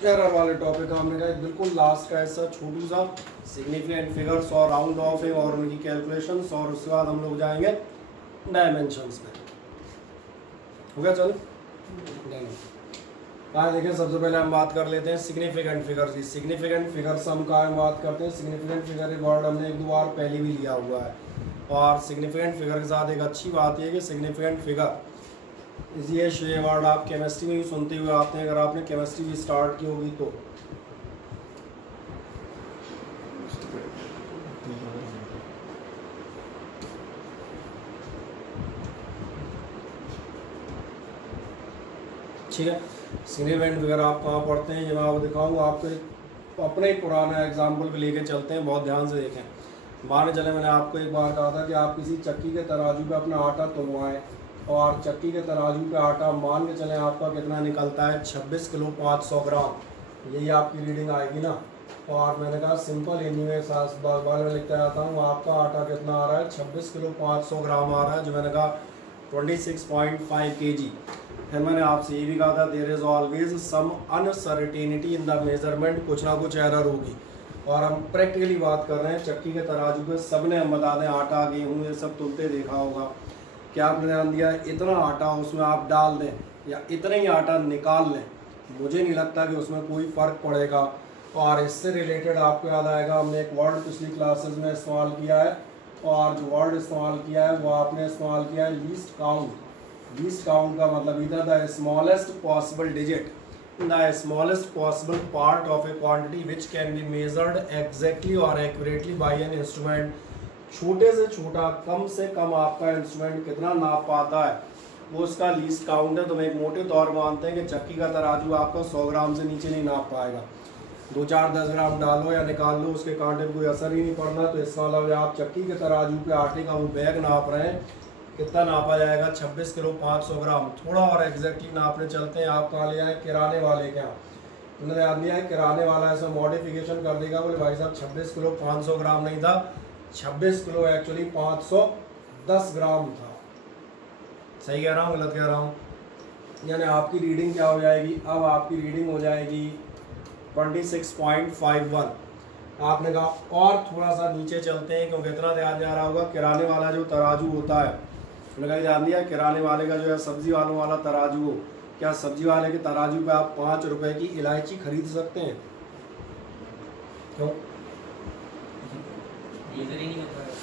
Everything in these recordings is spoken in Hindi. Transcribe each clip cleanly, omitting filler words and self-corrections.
एरर वाले टॉपिक हमने कहा बिल्कुल लास्ट का ऐसा छोटू सा सिग्निफिकेंट फिगर्स और राउंड ऑफिंग और उनकी कैलकुलेशंस, और उसके बाद हम लोग जाएंगे डायमेंशंस में। हो गया? चलो कहाँ देखें, सबसे पहले हम बात कर लेते हैं सिग्निफिकेंट फिगर्स की। सिग्निफिकेंट फिगर्स हम कहाँ बात करते हैं? सिग्निफिकेंट फिगर एक वर्ड हमने एक दो बार पहले भी लिया हुआ है, और सिग्निफिकेंट फिगर के साथ एक अच्छी बात यह है कि सिग्निफिकेंट फिगर ये वर्ड आप केमिस्ट्री में भी सुनते हुए आते हैं, अगर आपने केमिस्ट्री भी स्टार्ट की होगी तो। ठीक है, सिग्निफिकेंट फिगर आप कहाँ पढ़ते हैं, ये मैं आपको दिखाऊंगा। आपको अपने एक पुराना एग्जाम्पल पे लेके चलते हैं, बहुत ध्यान से देखें। मान चले मैंने आपको एक बार कहा था कि आप किसी चक्की के तराजू पे अपना आटा तुलवाएं, और चक्की के तराजू पे आटा मान के चलें आपका कितना निकलता है, 26 किलो 500 ग्राम। यही आपकी रीडिंग आएगी ना। और मैंने कहा सिंपल हिंदी में बार में लिखता जाता हूँ, आपका आटा कितना आ रहा है, 26 किलो 500 ग्राम आ रहा है, जो मैंने कहा 26.5 kg। फिर मैंने आपसे ये भी कहा था there is always some uncertainty in the measurement, कुछ ना कुछ एरर होगी। और हम प्रैक्टिकली बात कर रहे हैं चक्की के तराजू पे, सब ने हम बता दें आटा गेहूँ ये सब तुलते देखा होगा, क्या आपने ध्यान दिया इतना आटा उसमें आप डाल दें या इतना ही आटा निकाल लें, मुझे नहीं लगता कि उसमें कोई फ़र्क पड़ेगा। और इससे रिलेटेड आपको याद आएगा, हमने एक वर्ड पिछली क्लासेस में इस्तेमाल किया है, और जो वर्ड इस्तेमाल किया है वो आपने इस्तेमाल किया है लीस्ट काउंट। लीस्ट काउंट का मतलब इधर the smallest possible digit, the smallest possible part of a quantity which can be measured exactly और एक्यूरेटली बाय एन इंस्ट्रूमेंट। छोटे से छोटा, कम से कम आपका इंस्ट्रूमेंट कितना नाप पाता है वो उसका लीस्ट काउंट है। तो मैं एक मोटे तौर मानते हैं कि चक्की का तराजू आपका 100 ग्राम से नीचे नहीं नाप पाएगा। 2-4-10 ग्राम डालो या निकाल लो, उसके कांटे में कोई असर ही नहीं पड़ना। तो इसका मतलब आप चक्की के तराजू पे आटे का वो बैग नाप रहे हैं, कितना नापा जाएगा, 26 किलो 500 ग्राम। थोड़ा और एग्जैक्टली नापने चलते हैं, आप कहाँ ले आए, किराने वाले के यहाँ। उन्होंने याद दिया है किराने वाला ऐसा मॉडिफिकेशन कर देगा, बोले भाई साहब 26 किलो 500 ग्राम नहीं था, 26 किलो एक्चुअली 510 ग्राम था। सही कह रहा हूँ गलत कह रहा हूँ? यानी आपकी रीडिंग क्या हो जाएगी, अब आपकी रीडिंग हो जाएगी 26.51। आपने कहा और थोड़ा सा नीचे चलते हैं, क्योंकि इतना ध्यान जा रहा होगा किराने वाला जो तराजू होता है, उन्होंने कहा ध्यान दिया किराने वाले का जो है सब्जी वालों वाला तराजू हो, क्या सब्जी वाले के तराजू पे आप 5 रुपए की इलायची खरीद सकते हैं? क्यों?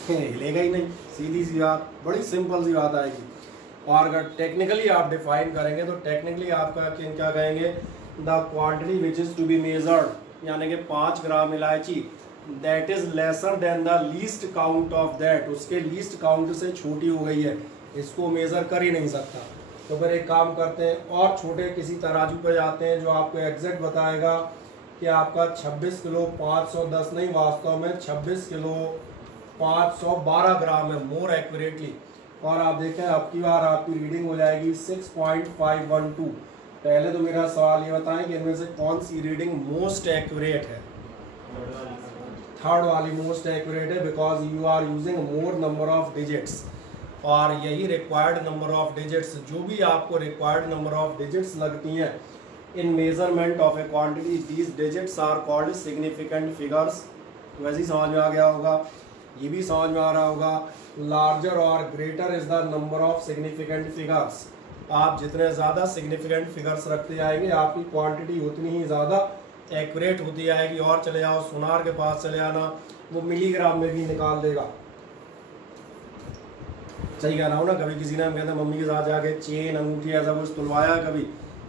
हिलेगा ही नहीं, सीधी सी बात, बड़ी सिंपल सी बात आएगी। और अगर टेक्निकली आप डिफाइन करेंगे तो टेक्निकली आपका क्या कहेंगे, the quantity which is to be measured, यानी कि 5 ग्राम इलायची, that is lesser than the least count of that, उसके लीस्ट काउंट से छोटी हो गई है, इसको मेजर कर ही नहीं सकता। तो फिर एक काम करते हैं और छोटे किसी तराजू पर जाते हैं जो आपको एग्जैक्ट बताएगा कि आपका 26 किलो 510 नहीं, वास्तव में 26 किलो 512 ग्राम है, मोर एक्यूरेटली। और आप देखें अब की बार आपकी रीडिंग हो जाएगी 6.512। पहले तो मेरा सवाल ये बताएं कि इनमें से कौन सी रीडिंग मोस्ट एक्यूरेट है? थर्ड वाली मोस्ट एक्यूरेट है, because you are using more number of digits, और यही रिक्वायर्ड नंबर ऑफ डिजिट्स, जो भी आपको रिक्वायर्ड नंबर ऑफ डिजिट्स लगती हैं in measurement of a quantity, these digits are called significant figures. वैसे ही समझ में आ गया होगा, ये भी समझ में आ रहा होगा। लार्जर और greater is the number of significant figures. आप जितने ज़्यादा सिग्निफिकेंट फिगर्स रखते जाएंगे आपकी क्वांटिटी उतनी ही ज़्यादा एक्यूरेट होती जाएगी। और चले जाओ सुनार के पास चले आना, वो मिलीग्राम में भी निकाल देगा। सही कह रहा हूँ ना? कभी किसी ने हम कहते हैं मम्मी के साथ जाके चेन अंगूठी ऐसा कुछ तुलवाया कभी?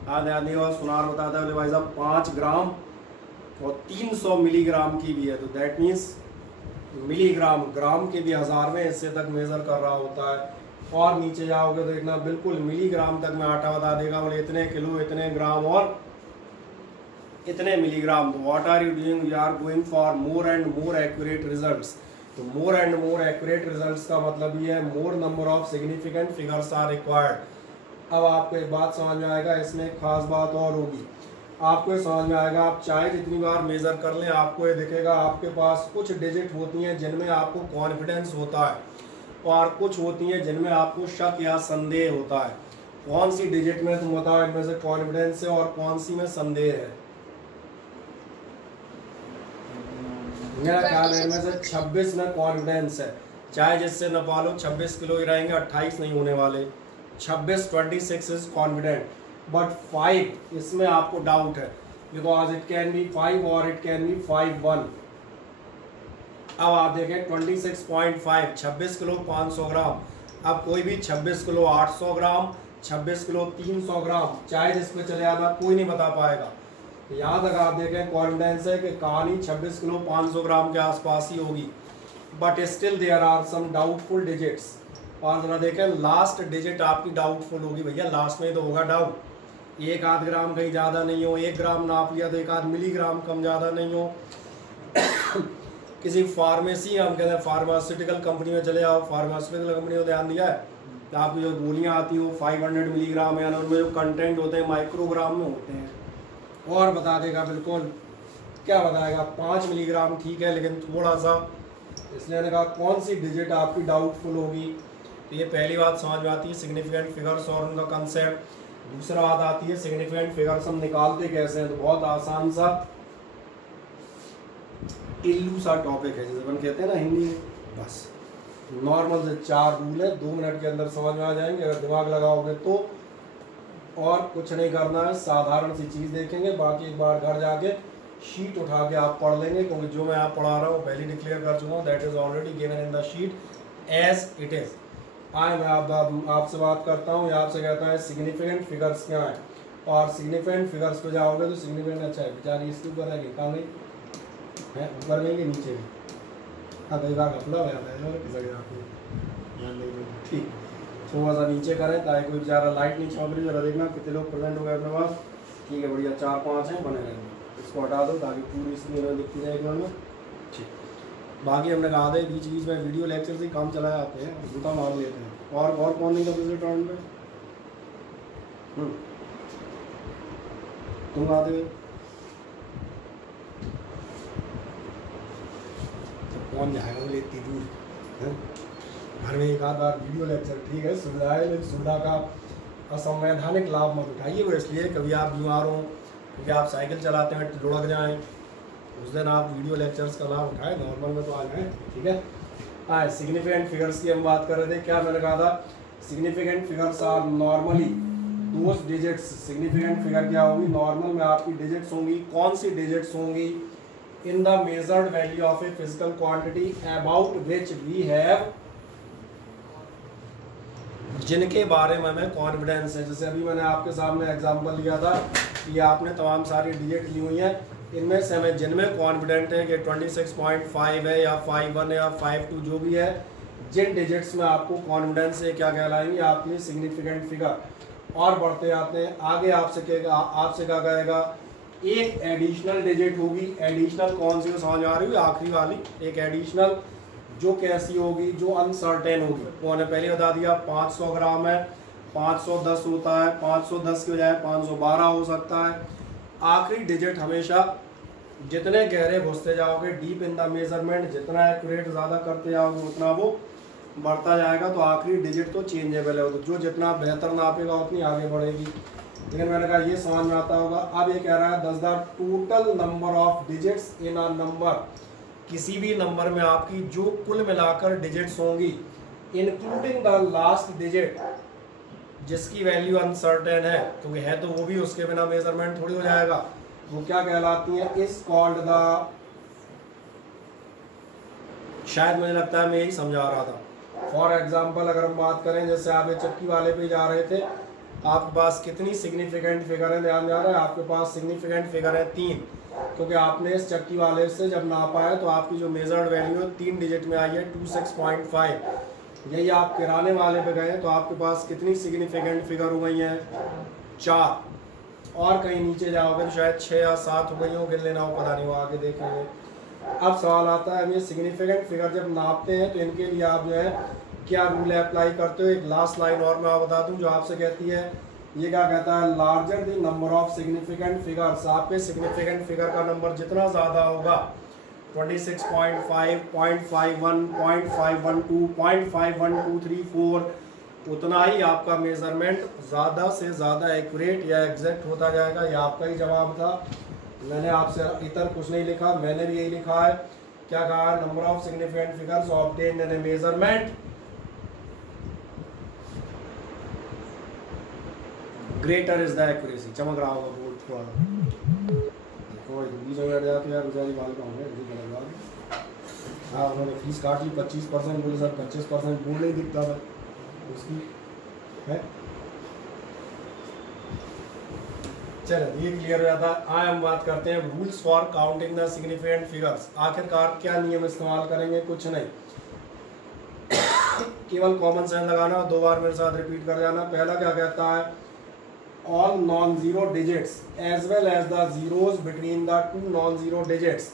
याद नहीं हुआ? सुनार बताता है भाई साहब 5 ग्राम और 300 मिलीग्राम की भी है, तो दैट मीन्स मिलीग्राम, ग्राम के भी 1000वें हिस्से तक मेजर कर रहा होता है। और नीचे जाओगे तो देखना बिल्कुल मिलीग्राम तक में आटा बता देगा, बोले इतने किलो इतने ग्राम और इतने मिलीग्राम। तो what are you doing, we are going for more and more accurate results. तो more and more accurate results का मतलब ये है more number of significant figures are required. अब आपको एक बात समझ में आएगा, इसमें एक खास बात और होगी, आपको ये समझ में आएगा, आप चाहे जितनी बार मेज़र कर लें आपको ये दिखेगा आपके पास कुछ डिजिट होती हैं जिनमें आपको कॉन्फिडेंस होता है, और कुछ होती हैं जिनमें आपको शक या संदेह होता है। कौन सी डिजिट में तुम बताओ इनमें से कॉन्फिडेंस है और कौन सी में संदेह है? मेरा ख्याल है इनमें से 26 में कॉन्फिडेंस है, चाहे जिससे न पालो 26 किलो ही रहेंगे, 28 नहीं होने वाले। 26 इज कॉन्फिडेंट, बट 5 इसमें आपको डाउट है, बिकॉज इट कैन बी 5 और इट कैन बी 5-1। अब आप देखें 26.5, 26 किलो 500 ग्राम। अब कोई भी 26 किलो 800 ग्राम, 26 किलो 300 ग्राम, चाहे जिस पे चले आना, कोई नहीं बता पाएगा। यहाँ तक आप देखें कॉन्फिडेंस है कि कहानी 26 किलो 500 ग्राम के आसपास ही होगी, but still there are some doubtful digits. और जरा देखें लास्ट डिजिट आपकी डाउटफुल होगी, भैया लास्ट में तो होगा डाउट। 1-8 ग्राम कहीं ज़्यादा नहीं हो, 1 ग्राम नाप लिया तो 1-8 मिलीग्राम कम ज़्यादा नहीं हो। किसी फार्मेसी, हम कहते हैं फार्मास्यूटिकल कंपनी में चले आओ, फार्मास्यूटिकल कंपनी को ध्यान दिया है तो आपकी जो गोलियाँ आती हो 500 मिलीग्राम, यानी उनमें जो कंटेंट होते हैं माइक्रोग्राम में होते हैं। और बता देगा बिल्कुल, क्या बताएगा, 5 मिलीग्राम ठीक है, लेकिन थोड़ा सा, इसलिए मैंने कहा कौन सी डिजिट आपकी डाउटफुल होगी। तो ये पहली बात समझ में आती है सिग्निफिकेंट फिगर्स और उनका कंसेप्ट। दूसरा बात आती है सिग्निफिकेंट फिगर्स हम निकालते कैसे हैं, तो बहुत आसान सा इल्लू सा टॉपिक है, जैसे अपन कहते हैं ना हिंदी में। बस नॉर्मल से 4 रूल है, 2 मिनट के अंदर समझ में आ जाएंगे अगर दिमाग लगाओगे तो। और कुछ नहीं करना है, साधारण सी चीज़ देखेंगे, बाकी एक बार घर जाके शीट उठा के आप पढ़ लेंगे, क्योंकि जो मैं आप पढ़ा रहा हूँ पहले डिक्लेयर कर चुका हूँ, that is already given in the sheet as it is. आए मैं आपसे बात करता हूँ, या आपसे कहता है सिग्निफिकेंट फिगर्स क्या है, और सिग्निफिकेंट फिगर्स पे जाओगे तो सिग्निफिकेंट अच्छा है, बेचारी इसके ऊपर है कि कहाँ गई है, ऊपर गई कि नीचे गई। हाँ कई बार कपड़ा हो जाता है ठीक, थोड़ा सा नीचे करें ताकि कोई बेचारा लाइट नहीं चमक रही। जरा देखना कितने लोग प्रेजेंट हो गए अपने पास, ठीक है बढ़िया, 4-5 हैं, बने रहेंगे। इसको हटा दो ताकि पूरी स्क्रीन में दिखती जाए एक बार में, ठीक। बाकी हमने कहा था बीच बीच में वीडियो लेक्चर से काम चलाए आते हैं, जूता मार लेते हैं। और कौन नहीं था पिछले टाउन पे, तुम आते हुए तो कौन जाएगा बोले इतनी दूर, घर में एक आध बार वीडियो लेक्चर ठीक है, सुविधा है, लेकिन सुविधा का असंवैधानिक लाभ मत उठाइए। वो इसलिए कभी आप बीमार हो, क्योंकि आप साइकिल चलाते हैं लुढ़क जाएँ, उस दिन आप वीडियो लेक्चर्स का लाभ उठाएं, नॉर्मल में तो आ जाए, ठीक है। हाँ सिग्निफिकेंट फिगर्स की हम बात कर रहे थे, क्या मैंने कहा था, significant figures are normally those digits. Significant figure क्या होगी, नॉर्मल में आपकी डिजिट्स होंगी, कौन सी डिजिट्स होंगी, in the measured value of a physical quantity about which we have, जिनके बारे में हमें कॉन्फिडेंस है। जैसे अभी मैंने आपके सामने एग्जांपल लिया था कि आपने तमाम सारी डिजिट ली हुई हैं, इनमें से हमें जिनमें कॉन्फिडेंट है कि 26.5 है या 5-1 है या 5-2 जो भी है, जिन डिजिट्स में आपको कॉन्फिडेंस है क्या कहलाएंगे आपके सिग्निफिकेंट फिगर। और बढ़ते आते हैं आगे, आपसे क्या कहेगा, एक एडिशनल डिजिट होगी। एडिशनल कौन सी समझ आ रही है, आखिरी वाली, एक एडिशनल जो कैसी होगी, जो अनसर्टेन होगी। वो हमने पहले बता दिया 500 ग्राम है, 510 होता है, 510 की बजाय 512 हो सकता है। आखिरी डिजिट हमेशा जितने गहरे घुसते जाओगे, डीप इन द मेजरमेंट, जितना एक्यूरेट ज़्यादा करते जाओगे उतना वो बढ़ता जाएगा। तो आखिरी डिजिट तो चेंजेबल है, तो जो जितना बेहतर नापेगा उतनी आगे बढ़ेगी। लेकिन मैंने कहा ये समझ में आता होगा। अब ये कह रहा है 10 the total number of digits in a number, किसी भी नंबर में आपकी जो कुल मिलाकर डिजिट्स होंगी इंक्लूडिंग द लास्ट डिजिट जिसकी वैल्यू अनसर्टेन है, क्योंकि है तो वो भी, उसके बिना मेजरमेंट थोड़ी हो जाएगा, वो क्या कहलाती है, इज कॉल्ड द, शायद मुझे लगता है मैं यही समझा रहा था। फॉर एग्जाम्पल अगर हम बात करें, जैसे आप एक चक्की वाले पे जा रहे थे, आपके पास कितनी सिग्निफिकेंट फिगर है, ध्यान जा रहा है, आपके पास सिग्निफिकेंट फिगर है 3, क्योंकि आपने इस चक्की वाले से जब नापा है तो आपकी जो मेजर्ड वैल्यू है 3 डिजिट में आई है 26.5। यही आप किराने वाले पे गए तो आपके पास कितनी सिग्निफिकेंट फिगर हो गई हैं, 4, और कहीं नीचे जाओगे तो शायद 6 या 7 हो गई हो, गिन लेना हो, पता नहीं, वो आगे देखेंगे। अब सवाल आता है, हम ये सिग्निफिकेंट फिगर जब नापते हैं तो इनके लिए आप जो है क्या रूल अप्लाई करते हो। एक लास्ट लाइन और मैं बता दूं जो आपसे कहती है, ये क्या कहता है, larger the number of significant figures, आपके सिग्निफिकेंट फिगर का नंबर जितना ज़्यादा होगा, 26.5, 0.51, 0.512, 0.5123, उतना ही आपका मेजरमेंट ज़्यादा से ज़्यादा एक्यूरेट या एग्जैक्ट होता जाएगा। ये आपका ही जवाब था, मैंने आपसे इतर कुछ नहीं लिखा, मैंने भी यही लिखा है क्या कहा, number of significant figures obtained in A measurement greater is the accuracy. चमक रहा होगा बोर्ड थोड़ा, देखो बीच में बैठ जाते यार बेचारी बाल का होंगे गलत बात। हाँ उन्होंने फीस काट ली 25%, बोले सर 25% बोर्ड नहीं दिखता था उसकी है। चलो ये क्लियर हो जाता है। आए हम बात करते हैं rules for counting the significant figures. आखिरकार क्या नियम इस्तेमाल करेंगे, कुछ नहीं, केवल कॉमन सेंस लगाना और 2 बार मेरे साथ रिपीट कर जाना। पहला क्या कहता है, all non zero digits as well as the zeros between the 2 non zero digits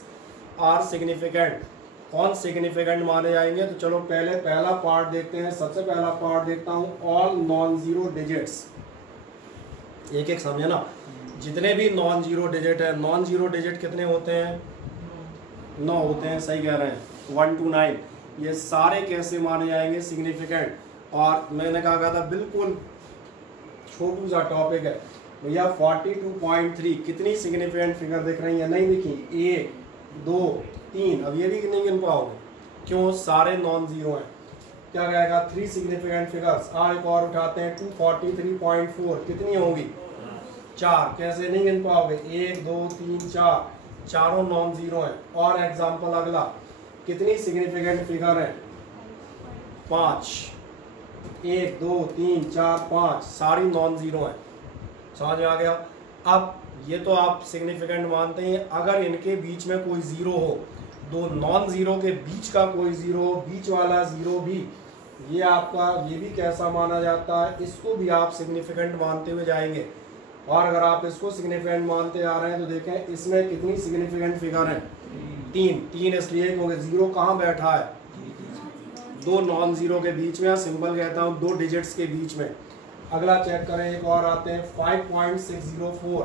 are significant. कौन सिग्निफिकेंट माने जाएंगे, तो चलो पहले पहला पार्ट देखते हैं। सबसे पहला पार्ट देखता हूँ, ऑल नॉन जीरो डिजिट्स। एक एक समझे ना, जितने भी नॉन जीरो डिजिट है, नॉन जीरो डिजिट कितने होते हैं, 9 होते हैं, सही कह रहे हैं, 1 to 9, ये सारे कैसे माने जाएंगे सिग्निफिकेंट। और मैंने कहा था बिल्कुल छोटू सा टॉपिक है भैया, 42.3 कितनी सिग्निफिकेंट फिगर दिख रही है, नहीं दिखी, 1 2 3, अब ये भी नहीं गिन पाओगे, क्यों, सारे नॉन जीरो हैं। क्या कहेगा, 3 सिग्निफिकेंट फिगर्स। एक और उठाते हैं, 243.4 कितनी होंगी, 4, कैसे नहीं गिन पाओगे, 1 2 3 4, चारों नॉन जीरो हैं। और एग्जाम्पल अगला, कितनी सिग्निफिकेंट फिगर है, 5, 1 2 3 4 5, सारी नॉन जीरो हैं। समझ में आ गया। अब ये तो आप सिग्निफिकेंट मानते हैं, अगर इनके बीच में कोई जीरो हो, 2 नॉन जीरो के बीच का कोई जीरो, बीच वाला जीरो भी, ये आपका, ये भी कैसा माना जाता है, इसको भी आप सिग्निफिकेंट मानते हुए जाएंगे। और अगर आप इसको सिग्निफिकेंट मानते आ रहे हैं तो देखें इसमें कितनी सिग्निफिकेंट फिगर है, 3 इसलिए क्योंकि जीरो कहाँ बैठा है, 2 नॉन जीरो के बीच में, सिंबल कहता हूँ 2 डिजिट्स के बीच में। अगला चेक करें, एक और आते हैं 5.604,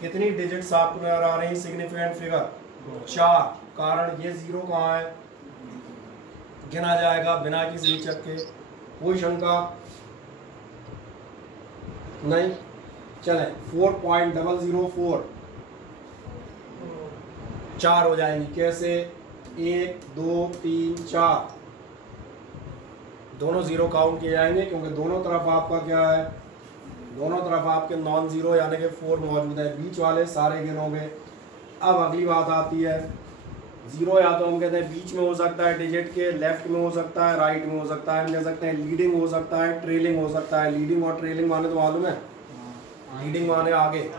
कितनी डिजिट्स आपको नजर आ रही है सिग्निफिकेंट फिगर, 4, कारण ये जीरो कहाँ है, गिना जाएगा बिना किसी चेक के, कोई शंका नहीं। चले 4.004, 4 हो जाएंगी, कैसे, 1 2 3 4, दोनों जीरो काउंट किए जाएंगे क्योंकि दोनों तरफ आपका क्या है, दोनों तरफ आपके नॉन जीरो यानी कि 4 मौजूद है, बीच वाले सारे गिनोगे। अब अगली बात आती है, जीरो या तो हम कहते हैं बीच में हो सकता है डिजिट के, लेफ्ट में हो सकता है, राइट में हो सकता है, हम कह सकते हैं लीडिंग हो सकता है, ट्रेलिंग हो सकता है। लीडिंग और ट्रेलिंग माने तो मालूम है, लीडिंग माने आगे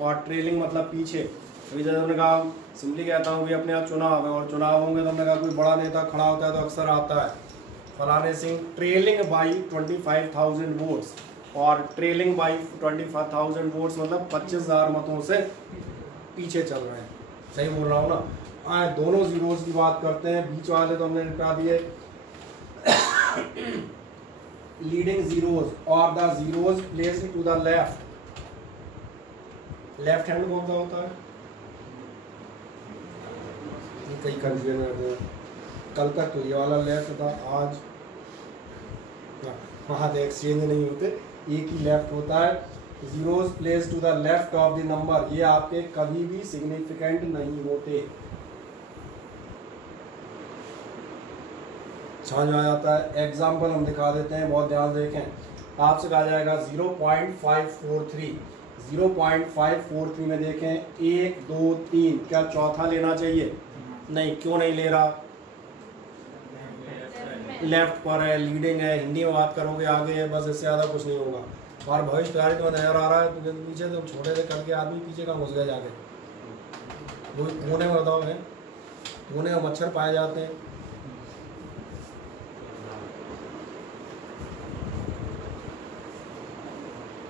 और ट्रेलिंग मतलब पीछे। अभी जैसे हमने कहा, सिंपली कहता हूँ भी अपने यहाँ चुनाव है और चुनाव होंगे तो हमने कहा कोई बड़ा नेता खड़ा होता है तो अक्सर आता है फलाने सिंह ट्रेलिंग बाई 25,000 वोट्स, और ट्रेलिंग बाई 25,000 वोट्स मतलब 25,000 मतों से पीछे चल रहे हैं, सही बोल रहा हूँ ना। आए दोनों जीरोस की बात करते हैं, बीच वाले तो हमने निपटा दिए। लीडिंग जीरोस और the zeros placed to the left, left hand कौन सा होता है, कई कंफ्यूजन है, कल तक तो ये वाला लेफ्ट था, आज वहाँ तो एक्सचेंज नहीं होते, एक ही लेफ्ट होता है। Zeros place to the left of the number, ये आपके कभी भी सिग्निफिकेंट नहीं होते। समझ में आ जाता है। एग्जाम्पल हम दिखा देते हैं, बहुत ध्यान से देखें। आपसे कहा जाएगा 0.543, 0.543 में देखें 1 2 3, क्या चौथा लेना चाहिए, नहीं, क्यों नहीं ले रहा, लेफ्ट पर है, लीडिंग है, हिंदी में बात करोगे आगे है, बस इससे ज़्यादा कुछ नहीं होगा। और भविष्य तैयारी तो नजर आ रहा है, तो पीछे तो छोटे से करके आदमी पीछे का घुस गया जाके, वो कोने में बताओ है, कोने में मच्छर पाए जाते हैं।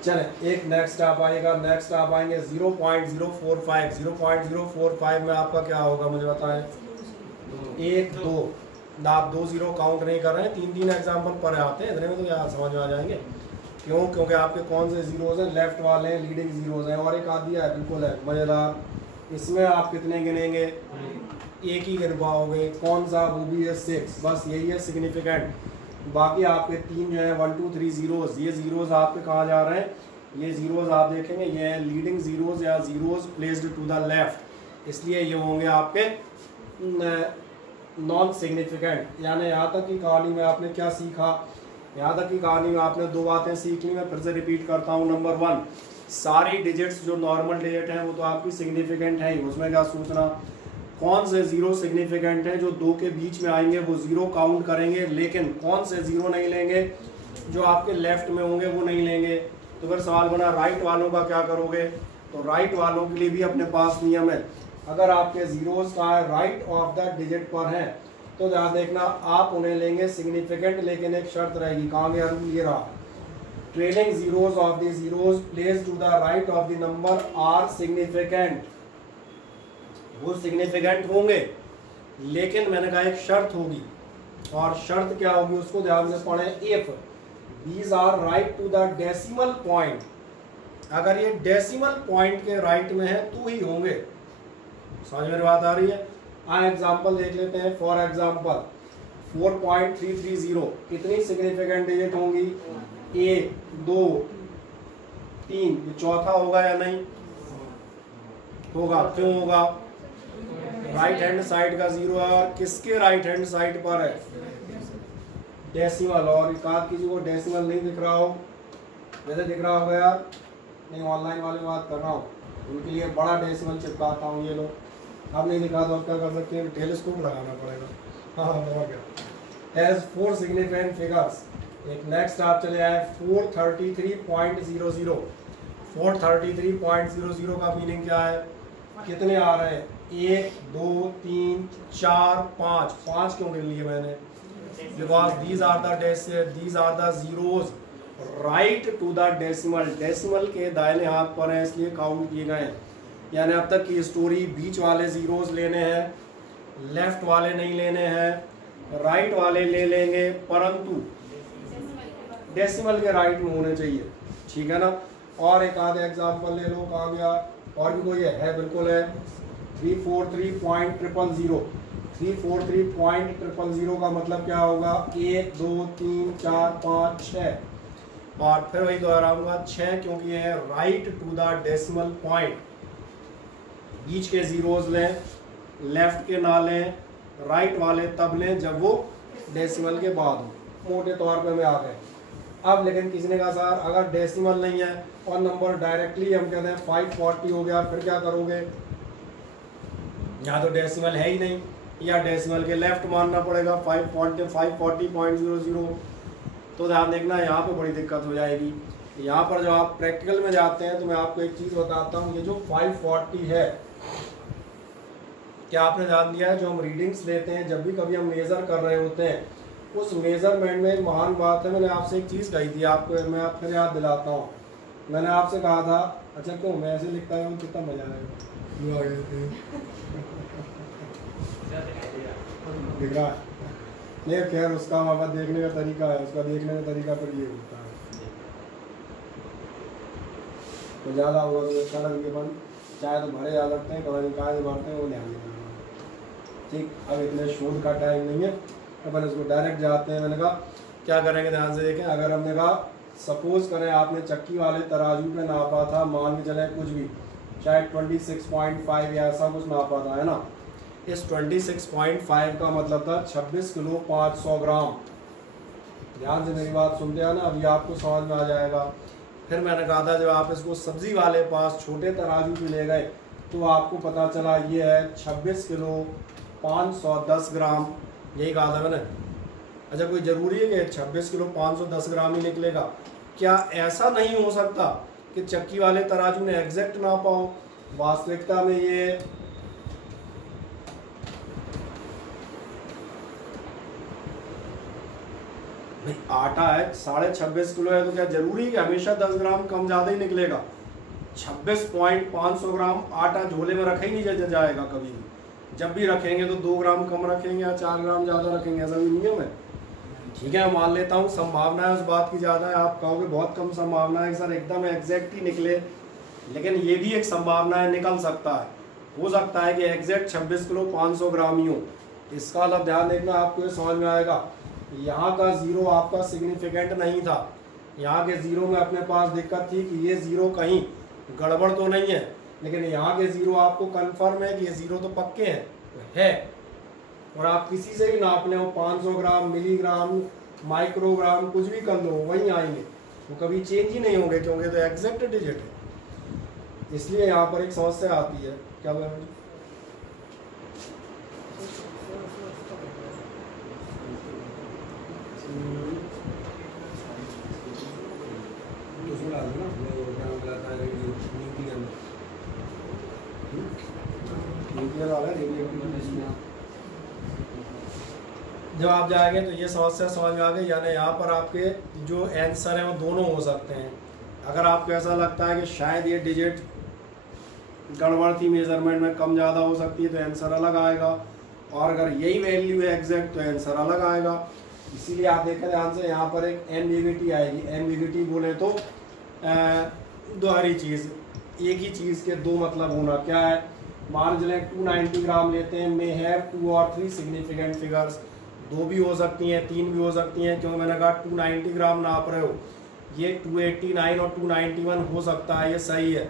चले एक नेक्स्ट आप आएगा, नेक्स्ट आप आएंगे 0.045, 0.045 में आपका क्या होगा मुझे बताएं, 1 2, आप 2 जीरो काउंट नहीं कर रहे हैं, 3 एग्जाम्पल पर आते हैं, इतने में तो यार समझ में आ जाएंगे। क्यों, क्योंकि आपके कौन से जीरोज हैं, लेफ्ट वाले हैं, लीडिंग जीरोज हैं, और एक आदि है बिल्कुल है मज़ेदार। इसमें आप कितने गिनेंगे, एक ही गिन पाओगे, कौन सा, वो भी है 6, बस यही है सिग्निफिकेंट। बाकी आपके 3 जो है 1 2 3 जीरोज, ये जीरोज आपके कहाँ जा रहे हैं, ये जीरोज आप देखेंगे ये हैं लीडिंग जीरोज या zeros placed to the left, इसलिए ये होंगे आपके नॉन सिग्निफिकेंट। यानी यहाँ तक की कहानी में आपने क्या सीखा, यहाँ तक की कहानी में आपने दो बातें सीख ली। मैं फिर से रिपीट करता हूँ। नंबर 1, सारी डिजिट्स जो नॉर्मल डिजिट हैं वो तो आपकी सिग्निफिकेंट है ही, उसमें क्या सोचना। कौन से जीरो सिग्निफिकेंट हैं, जो दो के बीच में आएंगे वो जीरो काउंट करेंगे, लेकिन कौन से जीरो नहीं लेंगे, जो आपके लेफ्ट में होंगे वो नहीं लेंगे। तो फिर सवाल बना राइट वालों का क्या करोगे। तो राइट वालों के लिए भी अपने पास नियम है, अगर आपके जीरोस का राइट ऑफ द डिजिट पर हैं तो ध्यान देखना आप उन्हें लेंगे सिग्निफिकेंट, लेकिन एक शर्त रहेगी। कहाँ गया रूल, ये रहा। Trailing zeros of the zeros placed to the right of the number are significant. वो सिग्निफिकेंट होंगे, लेकिन मैंने कहा एक शर्त होगी, और शर्त क्या होगी उसको ध्यान से पढ़ें। If these are right to the decimal point, अगर ये डेसिमल पॉइंट के राइट में है तो ही होंगे। समझ में बात आ रही है। एग्जाम्पल देख लेते हैं। फॉर एग्जाम्पल 4.330 कितनी सिग्निफिकेंट डिजिट होंगी, 1 2 3, ये चौथा होगा या नहीं होगा, क्यों होगा, राइट हैंड साइड का जीरो है, और किसके राइट हैंड साइड पर है, डेसिमल। और एक आध किसी को डेसिमल नहीं दिख रहा हो, वैसे दिख रहा होगा यार, नहीं ऑनलाइन वाले बात कर रहा हूँ, उनके लिए बड़ा डेसिमल चिपकाता हूँ। ये लो, अब नहीं दिखा तो अब क्या कर सकते हैं, टेलीस्कोप लगाना पड़ेगा। हाँ हो गया। As 4 significant figures. एक नेक्स्ट आप चले आए 433.00। 433.00 का मीनिंग क्या है, कितने आ रहे हैं, 1 2 3 4 5। 5 क्यों गिन लिए मैंने, because these are the zeros right to the decimal. Decimal के दाहिने हाथ पर है इसलिए काउंट किए गए हैं। यानी अब तक की स्टोरी, बीच वाले जीरोज लेने हैं, लेफ्ट वाले नहीं लेने हैं, राइट वाले ले लेंगे, परंतु डेसिमल के राइट में होने चाहिए, ठीक है ना। और एक आधे एग्जांपल ले लो, कहाँ गया, और भी कोई है, बिल्कुल है। 343.000। 343.000 का मतलब क्या होगा, 1 2 3 4 5 6, और फिर वही दोहराऊंगा 6, क्योंकि ये है right to the decimal point. बीच के जीरोज लें, लेफ्ट के ना लें, राइट वाले तब लें जब वो डेसिमल के बाद हो। मोटे तौर पे में आ गए। अब लेकिन किसी ने कहा सर अगर डेसिमल नहीं है और नंबर डायरेक्टली हम कहते हैं 540 हो गया, फिर क्या करोगे, यहाँ तो डेसिमल है ही नहीं, या डेसिमल के लेफ्ट मानना पड़ेगा 540.00। तो ध्यान देखना यहाँ पे बड़ी दिक्कत हो जाएगी। यहाँ पर जब आप प्रैक्टिकल में जाते हैं तो मैं आपको एक चीज़ बताता हूँ, ये जो 540 है, क्या आपने ध्यान दिया है, जो हम रीडिंग्स लेते हैं जब भी कभी हम मेज़र कर रहे होते हैं, उस मेज़रमेंट में एक महान बात है। मैंने आपसे एक चीज़ कही थी आपको, मैं आपको याद दिलाता हूँ। मैंने आपसे कहा था, अच्छा क्यों मैं ऐसे लिखता हूँ, कितना मजा आएगा, दिख रहा है नहीं, खैर उसका हमारा देखने का तरीका है, उसका देखने का तरीका पर ये होता है। तो ज़्यादा हुआ तो अच्छा लगे बन, चाहे तो भरे याद रखते हैं, कभी कहाँ भरते हैं वो ध्यान देना। ठीक, अब इतने शोध का टाइम नहीं है, अपन इसको डायरेक्ट जाते हैं। मैंने कहा क्या करेंगे, ध्यान से देखें। अगर हमने कहा सपोज करें आपने चक्की वाले तराजू पे नापा था, मान के चले कुछ भी, शायद 26.5 या ऐसा कुछ नापा था, है ना। इस 26.5 का मतलब था 26 किलो 500 ग्राम। ध्यान से मेरी बात सुनते हैं ना, अभी आपको समझ में आ जाएगा। फिर मैंने कहा था जब आप इसको सब्जी वाले पास छोटे तराजू पे ले गए तो आपको पता चला ये है 26 किलो 510 ग्राम, यही कहा था मैंने। अच्छा कोई ज़रूरी है कि 26 किलो 510 ग्राम ही निकलेगा? क्या ऐसा नहीं हो सकता कि चक्की वाले तराजू ने एग्जैक्ट नापा हो? वास्तविकता में ये भाई आटा है 26.5 किलो है, तो क्या जरूरी है कि हमेशा 10 ग्राम कम ज़्यादा ही निकलेगा? 26.500 ग्राम आटा झोले में रखा ही नहीं जाएगा कभी भी। जब भी रखेंगे तो 2 ग्राम कम रखेंगे या 4 ग्राम ज़्यादा रखेंगे, ऐसा भी नियम है। ठीक है, मान लेता हूँ संभावना है उस बात की ज़्यादा है, आप कहोगे बहुत कम संभावना है सर एकदम एग्जैक्ट ही निकले, लेकिन ये भी एक संभावना है, निकल सकता है। हो सकता है कि एग्जैक्ट 26 किलो 500 ग्राम ही हो। इसका मतलब ध्यान देखना, आपको ये समझ में आएगा। यहाँ का ज़ीरो आपका सिग्निफिकेंट नहीं था, यहाँ के ज़ीरो में अपने पास दिक्कत थी कि ये ज़ीरो कहीं गड़बड़ तो नहीं है, लेकिन यहाँ के ज़ीरो आपको कंफर्म है कि ये ज़ीरो तो पक्के हैं है। और आप किसी से भी नाप लें, 500 ग्राम, मिलीग्राम, माइक्रोग्राम, कुछ भी कर लो वहीं आएंगे, वो कभी चेंज ही नहीं होंगे, क्योंकि तो एग्जैक्ट डिजिट है। इसलिए यहाँ पर एक समस्या आती है। क्या बोला मुझे? जब आप जाएंगे तो ये समस्या समझ में आ गई, यानी यहाँ पर आपके जो आंसर हैं वो दोनों हो सकते हैं। अगर आपको ऐसा लगता है कि शायद ये डिजिट गड़बड़ थी, मेजरमेंट में कम ज़्यादा हो सकती है, तो आंसर अलग आएगा, और अगर यही वैल्यू है एग्जैक्ट तो आंसर अलग आएगा। इसीलिए आप देखें ध्यान से, यहाँ पर एक एम्बिग्विटी आएगी। एम्बिग्विटी बोले तो दोहरी चीज़, एक ही चीज़ के दो मतलब होना। क्या है? मान चलें 290 ग्राम लेते हैं, मे हैव 2 और 3 सिग्निफिकेंट फिगर्स, 2 भी हो सकती हैं, 3 भी हो सकती हैं, क्योंकि मैंने कहा 290 ग्राम नाप रहे हो, ये 289 और 291 हो सकता है, ये सही है,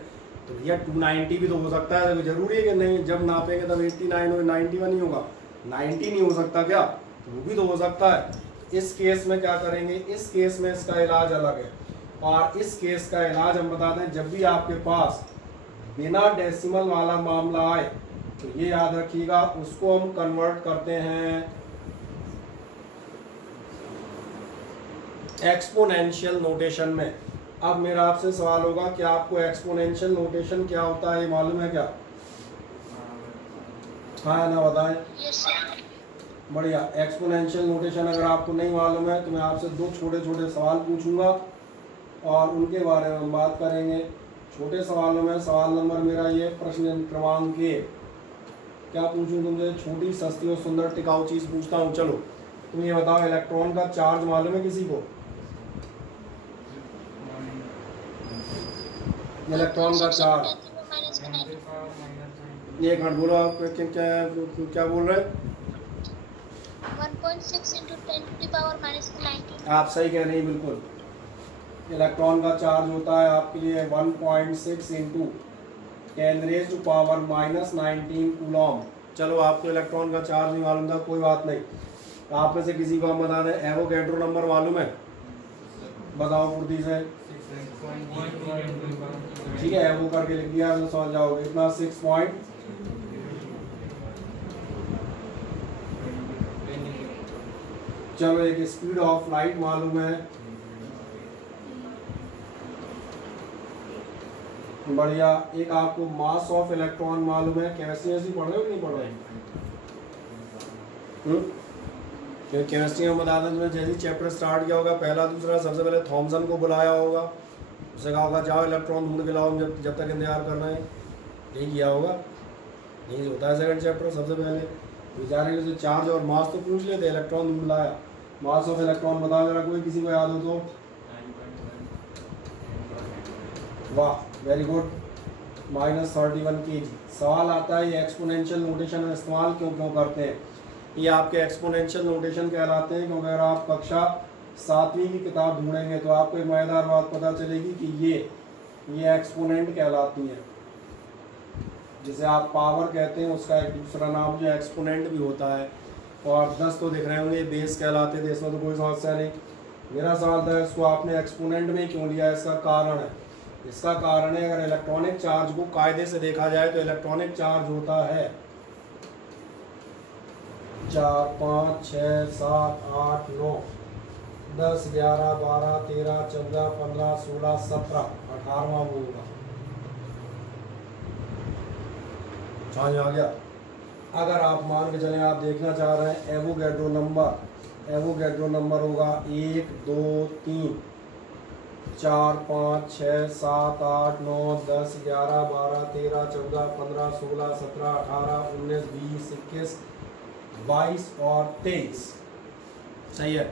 तो भैया 290 भी तो हो सकता है, जरूरी है कि नहीं जब नापेंगे तब 89 और 91 ही होगा, 90 नहीं हो सकता क्या? तो वो भी तो हो सकता है। इस केस में क्या करेंगे? इस केस में इसका इलाज अलग है, और इस केस का इलाज हम बताते हैं। जब भी आपके पास बिना डेसिमल वाला मामला आए तो ये याद रखिएगा, उसको हम कन्वर्ट करते हैं एक्सपोनेंशियल नोटेशन में। अब मेरा आपसे सवाल होगा कि आपको एक्सपोनेंशियल नोटेशन क्या होता है, ये मालूम है क्या? हाँ ना, बताएं। बढ़िया। एक्सपोनेंशियल नोटेशन अगर आपको नहीं मालूम है तो मैं आपसे 2 छोटे छोटे सवाल पूछूंगा और उनके बारे में हम बात करेंगे। छोटे सवालों में सवाल नंबर मेरा ये, प्रश्न क्रमांक 1, क्या पूछूं तुमसे? छोटी, सस्ती और सुंदर टिकाऊ चीज पूछता हूँ। चलो तुम ये बताओ, इलेक्ट्रॉन का चार्ज मालूम है किसी को? इलेक्ट्रॉन का चार्ज, एक मिनट बोलो आप, क्या बोल रहे हैं? 1.6 × 10⁻⁻⁹ आप सही कह रही हैं, बिल्कुल। इलेक्ट्रॉन का चार्ज होता है आपके लिए 1.6 × 10⁻⁻19 कूलॉम। चलो आपको इलेक्ट्रॉन का चार्ज नहीं मालूम था, कोई बात नहीं। आप में से किसी को हम बता दें, एवोगैड्रो नंबर मालूम है? बताओ फुर्ती से। ठीक है, एवो करके लिख दिया तो समझ जाओगे। इतना 6 पॉइंट, चलो एक स्पीड ऑफ लाइट मालूम है, बढ़िया। एक आपको मास ऑफ इलेक्ट्रॉन मालूम है। केमिस्ट्री ऐसी पढ़ रहे हो कि नहीं पढ़ रहे? केमिस्ट्री में बता दें, जैसे चैप्टर स्टार्ट किया होगा, पहला दूसरा सबसे पहले थॉमसन को बुलाया होगा, उससे कहा होगा जाओ इलेक्ट्रॉन ढूंढ के लाओ, जब तक इंतजार कर रहे हैं, यही किया होगा। यही होता है सेकंड चैप्टर। सबसे पहले बेचारे से चार्ज और मास तो पूछ लेते, इलेक्ट्रॉन ढूंढ लाया। मास ऑफ इलेक्ट्रॉन बताओ जरा, कोई किसी को याद हो तो? वाह, वेरी गुड, -31 kg। सवाल आता है ये एक्सपोनेंशियल नोटेशन में इस्तेमाल क्यों करते हैं? ये आपके एक्सपोनेंशियल नोटेशन कहलाते हैं, क्योंकि अगर आप कक्षा 7वीं की किताब ढूंढेंगे तो आपको एक मजेदार बात पता चलेगी कि ये एक्सपोनेंट कहलाती है, जिसे आप पावर कहते हैं, उसका एक दूसरा नाम जो एक्सपोनेंट भी होता है। और 10 तो दिख रहे होंगे, बेस कहलाते थे, इसमें तो कोई समस्या नहीं। मेरा सवाल था इसको आपने एक्सपोनेंट में क्यों लिया? इसका कारण है, इसका कारण है, अगर इलेक्ट्रॉनिक चार्ज को कायदे से देखा जाए तो इलेक्ट्रॉनिक चार्ज होता है 4, 5, 6, 7, 8, 9, 10, 11, 12, 13, 14, 15, 16, 17, 18वां वो होगा। समझ आ गया? अगर आप मान के चलें, आप देखना चाह रहे हैं एवोगैड्रो नंबर होगा 1, 2, 3, 4, 5, 6, 7, 8, 9, 10, 11, 12, 13, 14, 15, 16, 17, 18, 19, 20, 21, 22 और 23। सही है।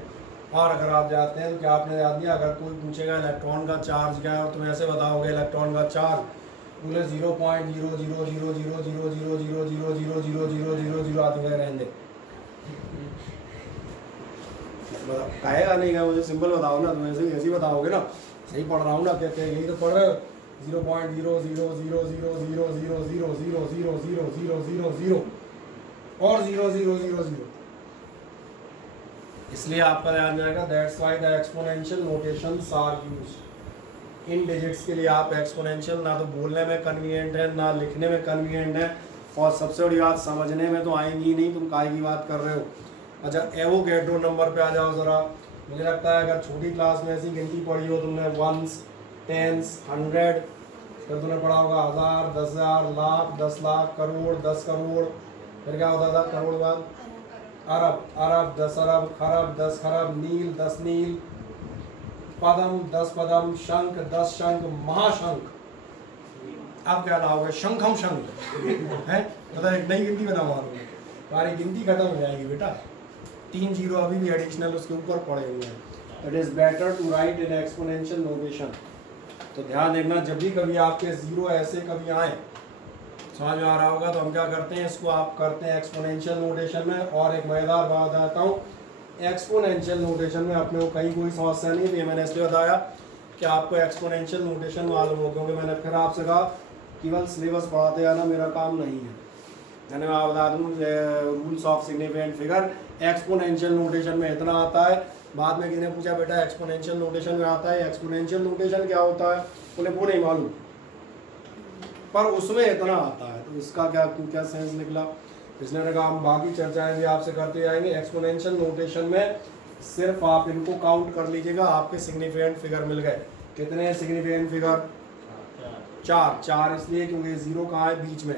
और अगर आप जाते हैं तो क्या आपने याद दिया, अगर कोई पूछेगा इलेक्ट्रॉन का चार्ज क्या है, तो तुम ऐसे बताओगे इलेक्ट्रॉन का चार्ज पूरे 0.0000000000000 आते गए रहेंगे। कहेगा नहीं क्या? मुझे सिंपल बताओ ना, तुम ऐसे ही बताओगे ना। सही पढ़ रहा हूँ ना, कहते हैं यही तो पढ़ रहे हो। 0.00000000000000000 और 0 0 0 0, इसलिए आपका ध्यान जाएगा that's why the exponential notations are used. इन डिजिट्स के लिए आप एक्सपोनेंशियल ना तो बोलने में कन्वीनियंट है ना लिखने में कन्वीनियंट है, और सबसे बड़ी बात समझने में तो आएंगी ही नहीं, तुम काय की बात कर रहे हो। अच्छा एवोगैड्रो नंबर पे आ जाओ ज़रा। मुझे लगता है अगर छोटी क्लास में ऐसी गिनती पढ़ी हो तुमने, वंस, टेंस, 100, फिर तुमने पढ़ा होगा 1000, 10,000, लाख, 10 लाख, करोड़, 10 करोड़, फिर क्या होता था करोड़ बाद अरब, अरब 10 अरब, खरब 10 खरब, नील 10 नील, पदम 10 पदम, शंख 10 शंख, महाशंख। अब क्या लाओगे, शंखम शंख है, मतलब एक नई गिनती बना मारोगे, तुम्हारी गिनती खत्म हो जाएगी बेटा। 3 जीरो अभी भी एडिशनल उसके ऊपर पड़े हुए हैं। It is better to write in exponential notation. तो ध्यान देखना जब भी कभी आपके जीरो ऐसे कभी आए, समझ में आ रहा होगा, तो हम क्या करते हैं, इसको आप करते हैं एक्सपोनेंशियल नोटेशन में। और एक मज़ेदार बात बताता हूँ, एक्सपोनेंशियल नोटेशन में अपने को कहीं कोई समस्या नहीं है। मैंने इसलिए बताया कि आपको एक्सपोनेंशियल नोटेशन मालूम हो, क्योंकि मैंने फिर आपसे कहा केवल सिलेबस पढ़ाते जाना मेरा काम नहीं है। मैंने आप बता दूँ rules of significant figure exponential notation में इतना आता है। बाद में किसी ने पूछा बेटा एक्सपोनेंशियल नोटेशन में आता है, एक्सपोनेंशियल नोटेशन क्या होता है, उन्हें वो नहीं मालूम, पर उसमें इतना आता है, तो इसका क्या क्या सेंस निकला। इसलिए कहा हम बाकी चर्चाएं भी आपसे करते जाएंगे। एक्सपोनेंशियल नोटेशन में सिर्फ आप इनको काउंट कर लीजिएगा, आपके सिग्निफिकेंट फिगर मिल गए। कितने सिग्निफिकेंट फिगर, 4 4, इसलिए क्योंकि जीरो कहाँ है, बीच में।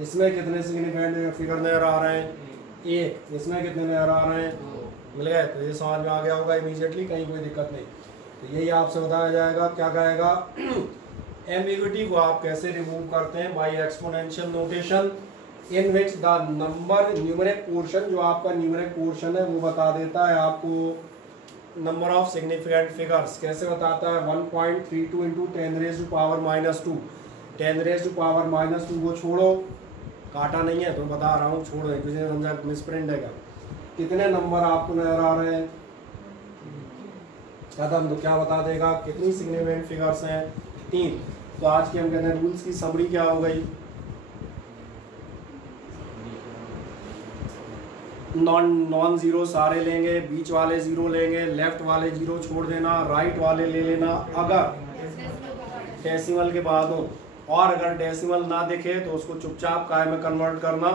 इसमें कितने सिग्निफिकेंट फिगर नजर आ रहे हैं, 1। इसमें कितने नजर आ रहे हैं, मिल गए। तो ये समझ में आ गया होगा इमीडिएटली, कहीं कोई दिक्कत नहीं। तो यही आपसे बताया जाएगा, क्या कहेगा एम्बिग्युइटी को आप कैसे रिमूव करते हैं, by exponential notation in which the number numeric portion, जो आपका न्यूमेरिक पोर्शन है वो बता देता है आपको नंबर ऑफ सिग्निफिकेंट फिगर्स। कैसे बताता है, 1.32 इंटू 10⁻², 10⁻², वो छोड़ो, काटा नहीं है तो बता रहा हूँ, छोड़ दें, किसी ने समझा मिसप्रिंट है क्या। कितने नंबर आपको नजर आ रहे हैं, खत्म। तो क्या बता देगा कितनी सिग्निफिकेंट फिगर्स हैं, 3। तो आज की हम कहते हैं रूल्स की समरी क्या हो गई, नॉन जीरो सारे लेंगे, बीच वाले जीरो लेंगे, लेफ्ट वाले जीरो छोड़ देना, राइट वाले ले लेना अगर डेसिमल के बाद हो, और अगर डेसिमल ना दिखे तो उसको चुपचाप काय में कन्वर्ट करना,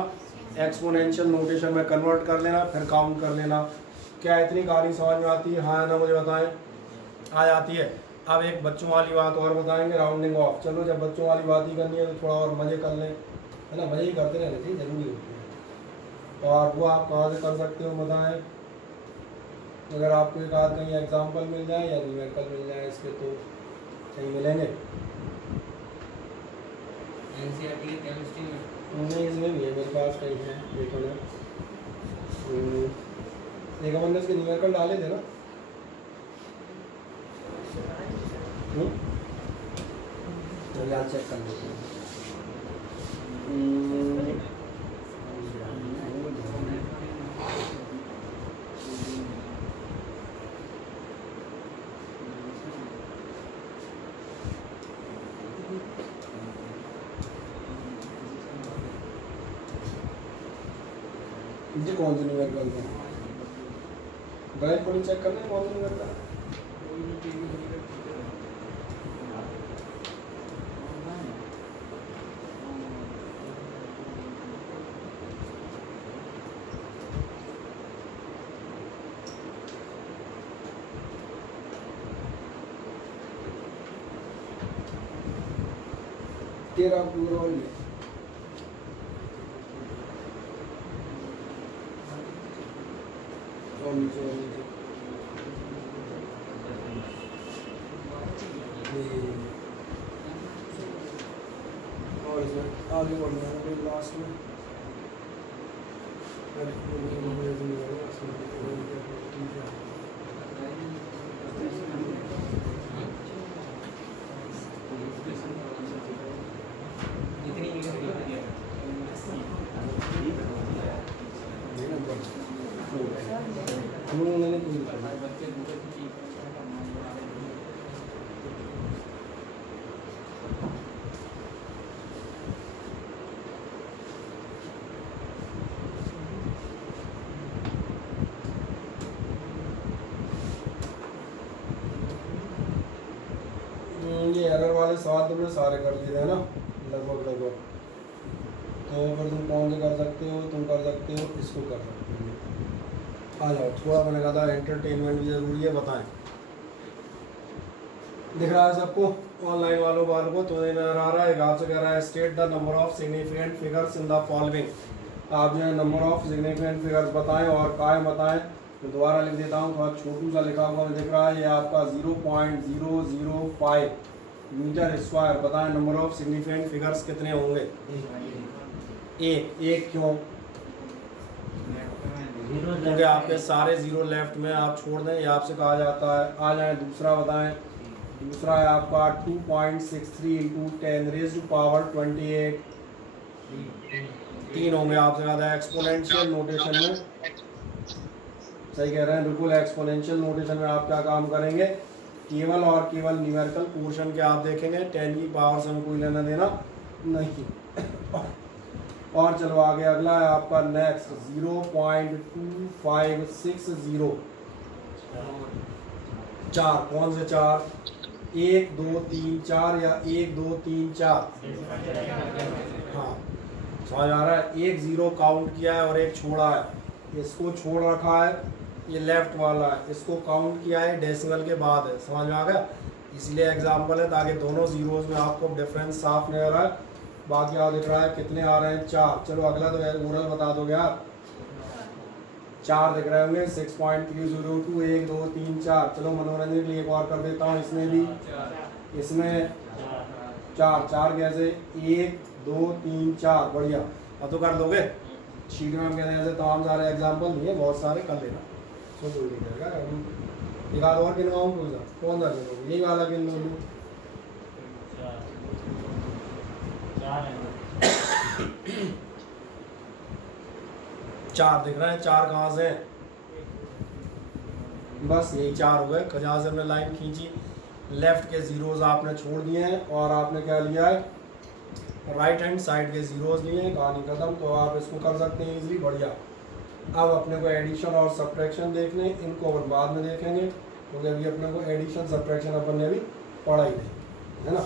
एक्सपोनेंशियल नोटेशन में कन्वर्ट कर लेना, फिर काउंट कर लेना। क्या इतनी कहानी समझ में आती है, हाँ ना, मुझे बताएं। आ जाती है। अब एक बच्चों वाली बात और बताएंगे, राउंडिंग ऑफ। चलो जब बच्चों वाली बात ही करनी है तो थोड़ा और मज़े कर लें, है ना, मज़े ही करते रहने चाहिए, जरूरी होती है। और वो आप कहाँ से कर सकते हो बताएं, अगर आपको एक आध कहीं एग्जाम्पल मिल जाए या न्यूमेरिकल मिल जाए इसके, तो कहीं मिलेंगे एनसीईआरटी केमिस्ट्री में नहीं, इसमें भी है मेरे पास कहीं है, देखो ना। एक अपन ने इसके न्यूमेरिकल डाले थे ना, याद चेक कर लेते हैं। मुझे कौन सी न्यूमेरिकल है, ड्राइव कोडिंग चेक करना है कौन सी न्यूमेरिकल है। तेरा पूरा हो गया, और नीचे और इसमें आगे बढ़ना है फिर लास्ट में। सवाल तुमने सारे कर लिए है ना लगभग। तो फिर तुम कौन से कर सकते हो, तुम कर सकते हो इसको कर सकते हो। आ जाओ, थोड़ा मैंने कहा था एंटरटेनमेंट भी ज़रूरी है, बताएं दिख रहा है सबको ऑनलाइन वालों को? तो नजर आ रहा है। आपसे कह रहा है state the number of significant figures in the following. आप जो है नंबर ऑफ सिग्निफिकेंट फिगर्स बताएं और कायम बताएं। मैं दोबारा लिख देता हूँ, थोड़ा छोटू सा लिखा हुआ दिख रहा है, ये आपका 0.005 मीटर स्क्वायर। बताएं नंबर ऑफ सिग्निफिकेंट फिगर्स कितने होंगे? एक क्यों? क्योंकि आपके सारे जीरो लेफ्ट में आप छोड़ दें, ये आपसे कहा जाता है। आ जाए दूसरा बताएं। दूसरा है आपका 2.63 इंटू 10⁻²8 3 होंगे। आपसे कहा था एक्सपोनेंशियल नोटेशन में, सही कह रहे हैं बिल्कुल। एक्सपोनेंशियल नोटेशन में आप क्या काम करेंगे? केवल और केवल न्यूमेरिकल पोर्शन के आप देखेंगे, 10 की पावर से कोई लेना देना नहीं। और चलो आगे अगला है आपका नेक्स्ट 0.2560 4। कौन से 4? 1 2 3 4 या 1 2 3 4? हाँ समझ आ रहा है। एक जीरो काउंट किया है और एक छोड़ा है, इसको छोड़ रखा है, ये लेफ्ट वाला है, इसको काउंट किया है डेसिमल के बाद है। समझ में आ गया? इसलिए एग्जाम्पल है ताकि दोनों जीरोज में आपको डिफरेंस साफ नहीं आ रहा है। बाकी आप दिख रहा है कितने आ रहे हैं? 4। चलो अगला तो ओरल बता दोगे आप। 4 दिख रहे होंगे। 6.302 1 2 3 4। चलो मनोरंजन के लिए एक और कर देता हूँ, इसमें भी, इसमें 4 कैसे? 1 2 3 4। बढ़िया, अब तो कर लोगे। शीट में हम कहते हैं ऐसे तमाम सारे एग्जाम्पल नहीं है, बहुत सारे कर लेना। एक आध और गिनवाऊँ? कौन सा गिनोगे? यही वाला गिन लो। 4 दिख रहा है। 4 कहाँ से? बस यही 4 हो गए। जहाँ से हमने लाइन खींची, लेफ्ट के जीरोज आपने छोड़ दिए हैं और आपने क्या लिया है? राइट हैंड साइड के जीरोज लिए हैं। कहानी खत्म। तो आप इसको कर सकते हैं इजीली। बढ़िया। अब अपने को एडिशन और सब्ट्रैक्शन देखने, इनको अपन बाद में देखेंगे क्योंकि अभी अपने को एडिशन सब्ट्रैक्शन अपन ने अभी पढ़ा ही नहीं है ना।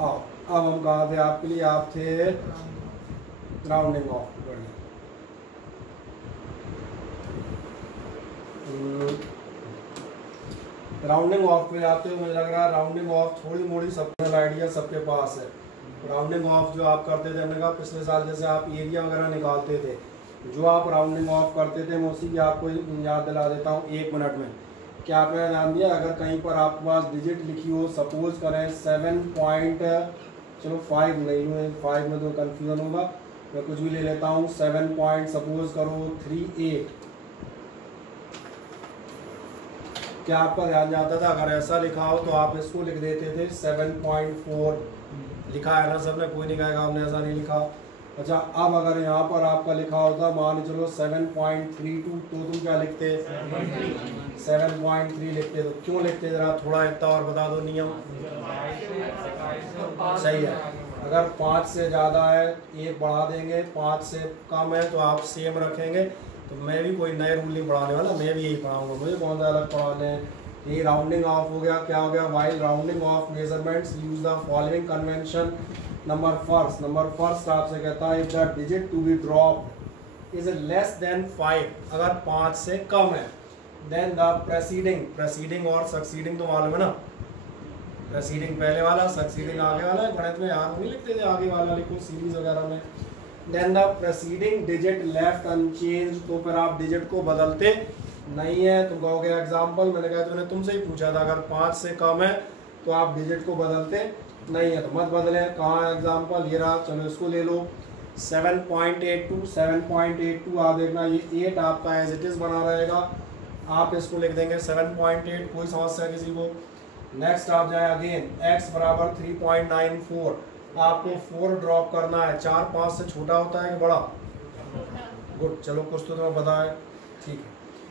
आओ, अब हम कहाँ थे आपके लिए? आप थे राउंडिंग ऑफ। राउंडिंग ऑफ पे आते हो, मुझे लग रहा है राउंडिंग ऑफ थोड़ी मोड़ी सबका आइडिया सबके पास है। राउंडिंग ऑफ जो आप करते थे, हमने कहा पिछले साल जैसे आप एरिया वगैरह निकालते थे, जो आप राउंडिंग ऑफ करते थे मैं उसी की आपको याद दिला देता हूँ 1 मिनट में। क्या आपने ध्यान दिया? अगर कहीं पर आपके पास डिजिट लिखी हो, सपोज करें 7.5 नहीं, 5 में तो कन्फ्यूजन होगा, मैं कुछ भी ले लेता हूँ। 7 पॉइंट सपोज करो 38। क्या आपका ध्यान जाता था? अगर ऐसा लिखा हो तो आप इसको लिख देते थे 7.4। लिखा है ना सबने? कोई नहीं कहेगा आपने ऐसा नहीं लिखा। अच्छा, अब अगर यहाँ पर आपका लिखा होता मान चलो 7.32, तो तुम क्या लिखते? 7.3 लिखते। तो क्यों लिखते? जरा थोड़ा इतना और बता दो नियम। सही है। अगर 5 से ज़्यादा है 1 बढ़ा देंगे, 5 से कम है तो आप सेम रखेंगे। तो मैं भी कोई नए रूल नहीं पढ़ाने वाला, मैं भी यही पढ़ाऊंगा। मुझे कौन सा अलग पढ़ाने हैं? ये राउंडिंग ऑफ हो गया। क्या हो गया? While rounding off measurements use the following convention. Number first आपसे कहता है if the digit to be drop is less than 5, अगर 5 से कम है, देन द प्रेसीडिंग और सक्सीडिंग तो मालूम है ना? प्रेसीडिंग पहले वाला, सक्सीडिंग आगे वाला है। गणित में यहाँ नहीं लिखते थे आगे वाला, लिखो सीरीज वगैरह में। Then the preceding digit left unchanged, तो फिर आप डिजिट को बदलते नहीं है। तो कहोगे एग्जाम्पल, मैंने कहा मैंने तुमसे ही पूछा था, अगर 5 से कम है तो आप डिजिट को बदलते नहीं है, तो मत बदलें। कहाँ है एग्जाम्पल? ये रहा। चलो इसको ले लो। 7.82 आप देखना, ये 8 आपका एज इट इज़ बना रहेगा। आप इसको लिख देंगे 7.8, कोई समस्या किसी को? नेक्स्ट आप जाए अगेन, x बराबर 3.94। आपको 4 ड्रॉप करना है। 4 5 से छोटा होता है कि बड़ा? गुड, चलो कुछ तो तुम्हें पता है, ठीक है।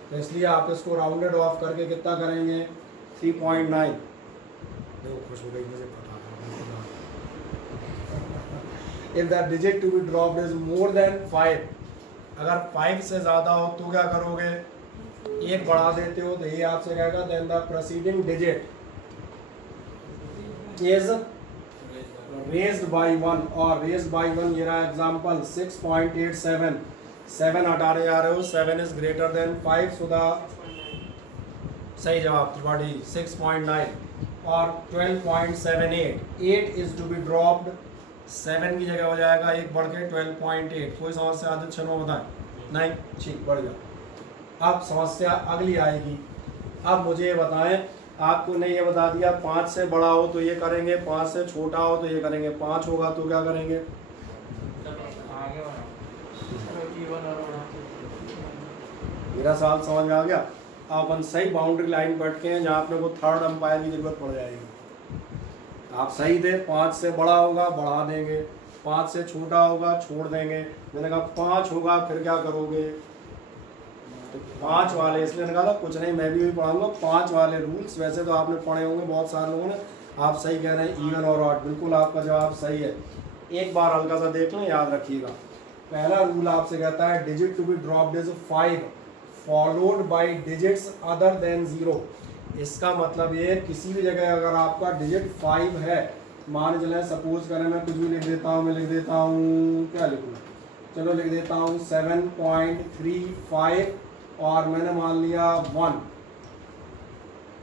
तो इसलिए आप इसको राउंडेड ऑफ करके कितना करेंगे? 3.9। देखो खुश हो गई, मुझे पता। If the digit to be dropped is more than 5, अगर 5 से ज़्यादा हो तो क्या करोगे? 1 बढ़ा देते हो। तो ये आपसे कहेगा then the preceding digit is raised by 1 और रेज्ड बाई 1 ये रहा एग्जांपल 6.87 7 हटाने जा रहे हो 7 is greater than 5 so the सही जवाब 6.9 और 12.78 8 इज टू बी ड्रॉप्ड 7 की जगह हो जाएगा एक बढ़ के 12.8 कोई समस्या आदित्य शर्मा बताएं नहीं ठीक बढ़ गया। अब समस्या अगली आएगी। अब मुझे ये बताएं आपको ने ये बता दिया 5 से बड़ा हो तो ये करेंगे 5 से छोटा हो तो ये करेंगे 5 होगा तो क्या करेंगे मेरा सवाल समझ में आ गया। अब अपन सही बाउंड्री लाइन पर अटके हैं जहाँ अपने को थर्ड अंपायर की जरूरत पड़ जाएगी। आप सही थे 5 से बड़ा होगा बढ़ा देंगे 5 से छोटा होगा छोड़ देंगे। मैंने कहा 5 होगा फिर क्या करोगे तो 5 वाले इसलिए मैंने कहा था कुछ नहीं मैं भी पढ़ाऊंगा 5 वाले रूल्स वैसे तो आपने पढ़े होंगे बहुत सारे लोगों ने। आप सही कह रहे हैं इवन और ऑड बिल्कुल आपका जवाब सही है। एक बार हल्का सा देख लें याद रखिएगा। पहला रूल आपसे कहता है digit to be dropped is 5 followed by digits other than 0। इसका मतलब ये किसी भी जगह अगर आपका डिजिट 5 है मान चलें सपोज करें मैं कुछ भी लिख देता हूँ मैं लिख देता हूँ क्या लिखूँ चलो लिख देता हूँ 7.35 और मैंने मान लिया 1।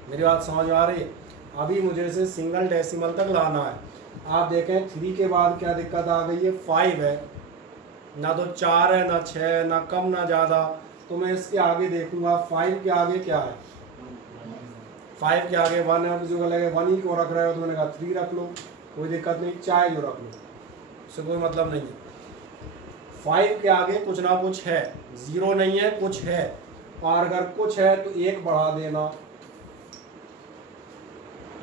मेरी बात समझ आ रही है। अभी मुझे इसे सिंगल डेसिमल तक लाना है। आप देखें 3 के बाद क्या दिक्कत आ गई है 5 है ना तो 4 है ना 6 है ना कम ना ज़्यादा तो मैं इसके आगे देखूंगा 5 के आगे क्या है 5 के आगे 1 है। किसी को लगे 1 ही को रख रहे हो तो मैंने कहा 3 रख लो कोई दिक्कत नहीं चाहे जो रख लो उससे कोई मतलब नहीं है। 5 के आगे कुछ ना कुछ है 0 नहीं है कुछ है और अगर कुछ है तो 1 बढ़ा देना।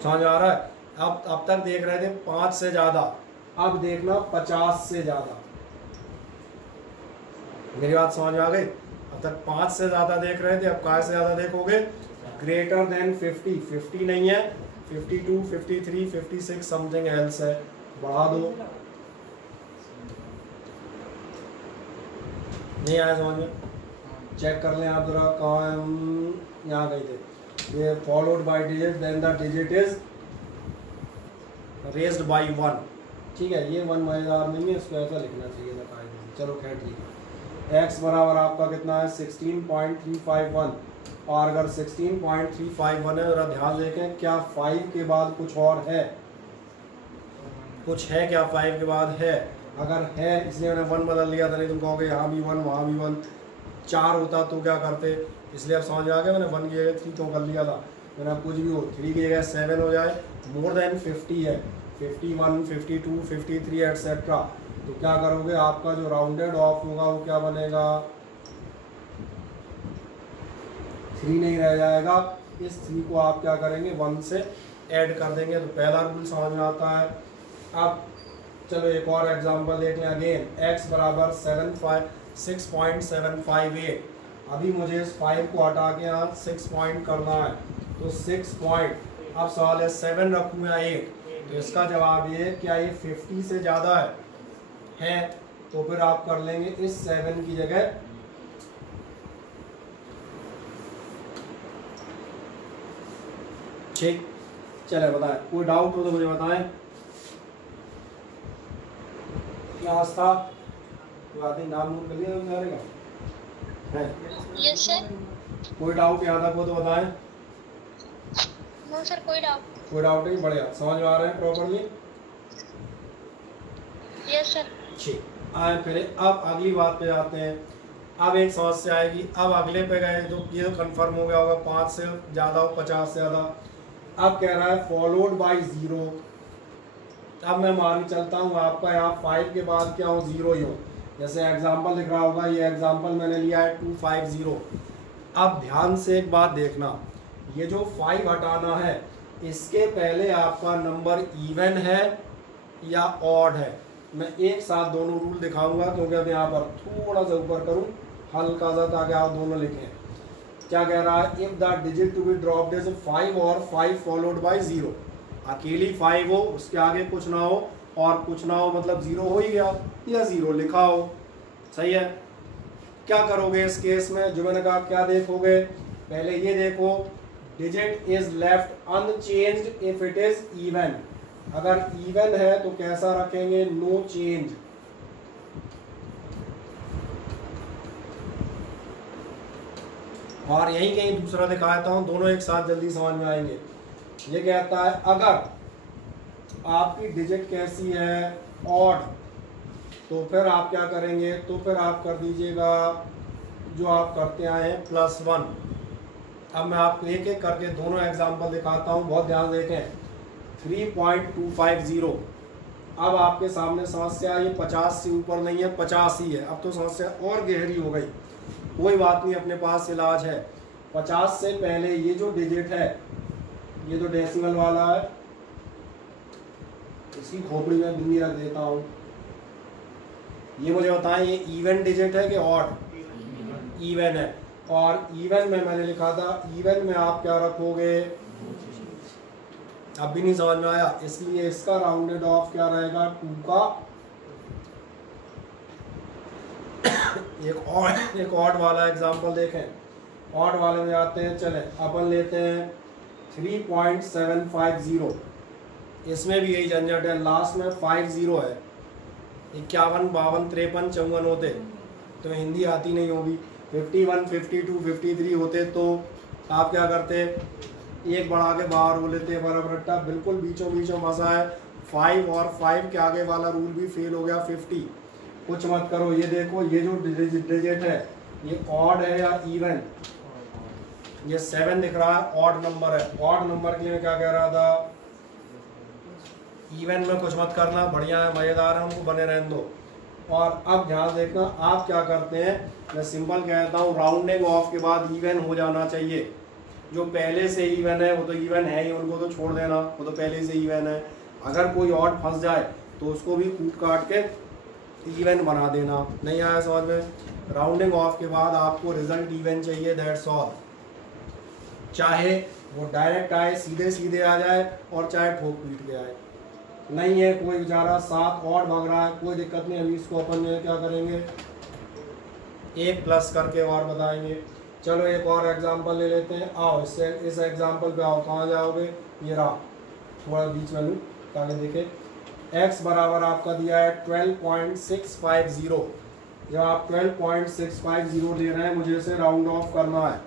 समझ आ रहा है। अब तक देख रहे थे 5 से ज़्यादा अब देखना 50 से ज़्यादा। मेरी बात समझ आ गई। अब तक 5 से ज़्यादा देख रहे थे अब कहाँ से ज़्यादा देखोगे ग्रेटर देन 50 नहीं है 52 53 56 समथिंग एल्स है बढ़ा दो। नहीं आया समझ में चेक कर लें आप जरा कहाँ यहाँ गए थे। ये followed by digit then the digit is raised by 1। ठीक है ये 1 मजेदार नहीं है इसको ऐसा लिखना चाहिए था कायदे से। चलो खैर ठीक है। x बराबर आपका कितना है 16.351 और अगर 16.351 है जरा ध्यान देखें क्या 5 के बाद कुछ और है कुछ है क्या 5 के बाद है। अगर है इसलिए मैंने 1 बदल लिया था नहीं तुम कहोगे यहाँ भी 1 वहाँ भी 1 4 होता तो क्या करते इसलिए अब समझ आ गया मैंने 1 की जगह 3 तो कर लिया था। मैंने कुछ भी हो 3 की जगह 7 हो जाए मोर देन 50 है 51 52 53 एटसेट्रा तो क्या करोगे आपका जो राउंडेड ऑफ होगा वो क्या बनेगा 3 नहीं रह जाएगा। इस 3 को आप क्या करेंगे 1 से ऐड कर देंगे तो पहला रूल समझ में आता है। अब चलो एक और एग्जांपल देख लें अगेन x बराबर 6.758। अभी मुझे इस 5 को हटा के यहाँ 6 पॉइंट करना है तो 6 पॉइंट अब सवाल है 7 रखूँ या 8 तो इसका जवाब ये क्या ये 50 से ज़्यादा है तो फिर आप कर लेंगे इस 7 की जगह ठीक। चले बताएं कोई डाउट हो तो मुझे बताएं। क्लास था तो आदमी नाम नोट कर लिया करेगा है यस सर। कोई डाउट यहाँ तक हो तो बताएं। नो सर कोई डाउट नहीं बढ़िया समझ में आ रहे हैं प्रॉपरली। Yes sir. ठीक आए फिर अब अगली बात पे जाते हैं। अब एक समस्या आएगी अब अगले पे गए तो ये तो कंफर्म हो गया होगा 5 से ज़्यादा हो 50 से ज़्यादा। अब कह रहा है फॉलोड बाय 0। अब मैं मान चलता हूँ आपका यहाँ 5 के बाद क्या हो 0 ही हो। जैसे एग्जांपल लिख रहा होगा ये एग्जांपल मैंने लिया है 250। अब ध्यान से एक बात देखना ये जो 5 हटाना है इसके पहले आपका नंबर इवन है या ऑड है। मैं एक साथ दोनों रूल दिखाऊंगा क्योंकि अब यहाँ पर थोड़ा सा ऊपर करूँ हल्का सा ताकि आप दोनों लिखें। क्या कह रहा है if the digit to be dropped is 5 और 5 फॉलोड बाय 0। अकेली 5 हो उसके आगे कुछ ना हो और कुछ ना हो मतलब 0 हो ही गया या 0 लिखा हो सही है। क्या करोगे इस केस में जो मैंने कहा क्या देखोगे पहले ये देखो digit is left unchanged if it is even. अगर इवन है तो कैसा रखेंगे, नो चेंज। और यही कहीं दूसरा दिखा देता हूं, दोनों एक साथ जल्दी समझ में आएंगे। ये कहता है अगर आपकी डिजिट कैसी है, ऑड, तो फिर आप क्या करेंगे, तो फिर आप कर दीजिएगा जो आप करते आए हैं +1। अब मैं आपको एक एक करके दोनों एग्जांपल दिखाता हूं, बहुत ध्यान देखें। 3.250। अब आपके सामने समस्या ये 50 से ऊपर नहीं है, 50 ही है। अब तो समस्या और गहरी हो गई, कोई बात नहीं, अपने पास इलाज है। 50 से पहले ये जो डिजिट है, ये तो डेसिमल वाला है, इसकी खोपड़ी में बिंदी रख देता हूँ। ये मुझे बताएं ये इवन डिजिट है कि ऑड? इवन है। और इवन में मैंने लिखा था, इवन में आप क्या रखोगे, अब भी नहीं समझ में आया, इसलिए इसका राउंडेड ऑफ क्या रहेगा, 2 का। एक ऑड वाला एग्जांपल देखें। ऑड वाले में आते हैं, चले अपन लेते हैं 3.750। इसमें भी यही झंझट है, लास्ट में 50 है। 51, 52, 53, 54 होते तो हिंदी आती नहीं होगी। 51, 52, 53 होते तो आप क्या करते, एक बढ़ा के बाहर हो लेते, बराबर रट्टा बिल्कुल बीचों बीचों फंसा है। 5 और 5 के आगे वाला रूल भी फेल हो गया। 50 कुछ मत करो। ये देखो, ये जो डिजिट है ये ऑड है या इवन? ये 7 दिख रहा है, ऑड नंबर है। ऑड नंबर के लिए मैं क्या कह रहा था, इवन में कुछ मत करना, बढ़िया है, मज़ेदार है, हमको बने रहने दो। और अब ध्यान देखना, आप क्या करते हैं, मैं सिंपल कहता हूँ, राउंडिंग ऑफ के बाद इवन हो जाना चाहिए। जो पहले से इवन है वो तो इवन है ही, उनको तो छोड़ देना, वो तो पहले से इवन है। अगर कोई ऑड फंस जाए तो उसको भी कूट काट के इवन बना देना। नहीं आया समझ में? राउंडिंग ऑफ के बाद आपको रिजल्ट इवन चाहिए, दैट्स ऑल। चाहे वो डायरेक्ट आए, सीधे सीधे आ जाए, और चाहे ठोक पीट के आए। नहीं है कोई बेचारा 7 ऑड भाग रहा है, कोई दिक्कत नहीं। अभी इसको अपन जो है क्या करेंगे, 1 प्लस करके और बताएंगे। चलो एक और एग्जांपल ले लेते हैं। आओ इससे इस एग्जांपल पे आओ, कहाँ जाओगे, ये रहा, थोड़ा बीच में लूँ ताकि देखे। x बराबर आपका दिया है 12.650। जब आप 12.650 ले रहे हैं, मुझे इसे राउंड ऑफ करना है।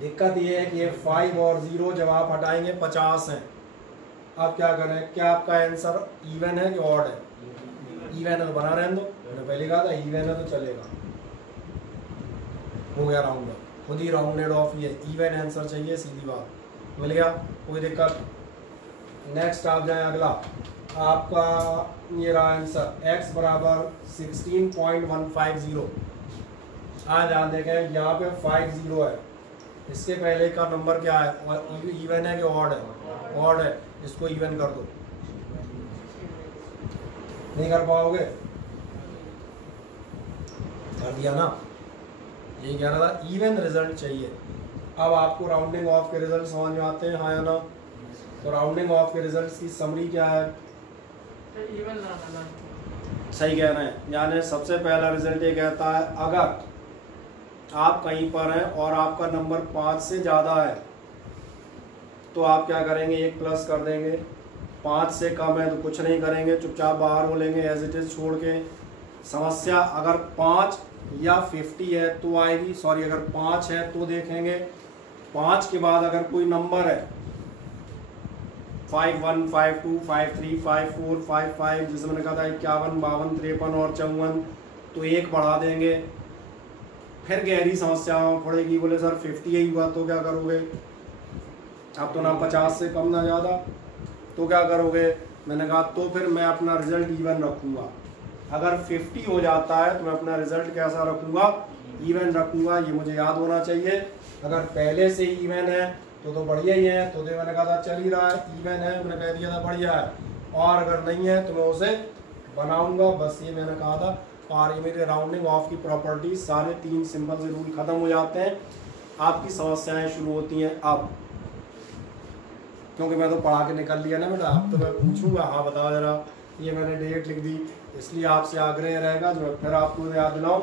दिक्कत ये है कि ये 5 और 0 जब आप हटाएंगे 50 हैं। अब क्या करें, क्या आपका आंसर इवन है कि ऑड है? इवन है तो बना रहने दो, मैंने पहले कहा था इवन है तो चलेगा। हो गया राउंड ऑफ, खुद ही राउंडेड ऑफ। ये इवन आंसर चाहिए, सीधी बात, मिल गया, कोई दिक्कत। नेक्स्ट आप जाए अगला, आपका ये रहा आंसर, x बराबर 16.150। आज ध्यान देखें, यहाँ पे 50 है, इसके पहले का नंबर क्या है, और इवन है कि ऑड है? ऑड है, इसको इवन कर दो। नहीं कर पाओगे? कर दिया ना? यही कह रहा था, इवन रिजल्ट चाहिए। अब आपको राउंडिंग ऑफ के रिजल्ट समझ में आते हैं, हाँ या ना? तो राउंडिंग ऑफ के रिजल्ट की समरी क्या है? सही कह रहे हैं। यानी सबसे पहला रिजल्ट ये कहता है, अगर आप कहीं पर हैं और आपका नंबर 5 से ज़्यादा है तो आप क्या करेंगे, 1 प्लस कर देंगे। 5 से कम है तो कुछ नहीं करेंगे, चुपचाप बाहर हो लेंगे एज इट इज़ छोड़ के। समस्या अगर 5 या 50 है तो आएगी, सॉरी अगर 5 है तो देखेंगे। 5 के बाद अगर कोई नंबर है 51, 52, 53, 54, 55, जिसमें मैंने कहा था 51, 52, 53 और 54, तो 1 बढ़ा देंगे। फिर गहरी समस्या पड़ेगी, बोले सर 50 ही हुआ तो क्या करोगे? अब तो ना 50 से कम ना ज़्यादा, तो क्या करोगे? मैंने कहा तो फिर मैं अपना रिजल्ट इवन रखूँगा। अगर 50 हो जाता है तो मैं अपना रिजल्ट कैसा रखूँगा? इवन रखूँगा। ये मुझे याद होना चाहिए। अगर पहले से इवन है तो बढ़िया ही है, तो मैंने कहा था चल ही रहा है, इवन है, मैंने कह दिया था बढ़िया है। और अगर नहीं है तो मैं उसे बनाऊँगा, बस ये मैंने कहा था। और ये मेरे राउंडिंग ऑफ की प्रॉपर्टीज सारे 3 सिंपल से रूल खत्म हो जाते हैं। आपकी समस्याएं शुरू होती हैं अब, क्योंकि मैं तो पढ़ा के निकल लिया ना बेटा। अब तो मैं पूछूंगा, हाँ बताओ जरा, ये मैंने डेट लिख दी, इसलिए आपसे आग्रह रहेगा जो मैं फिर आपको याद दिलाऊं।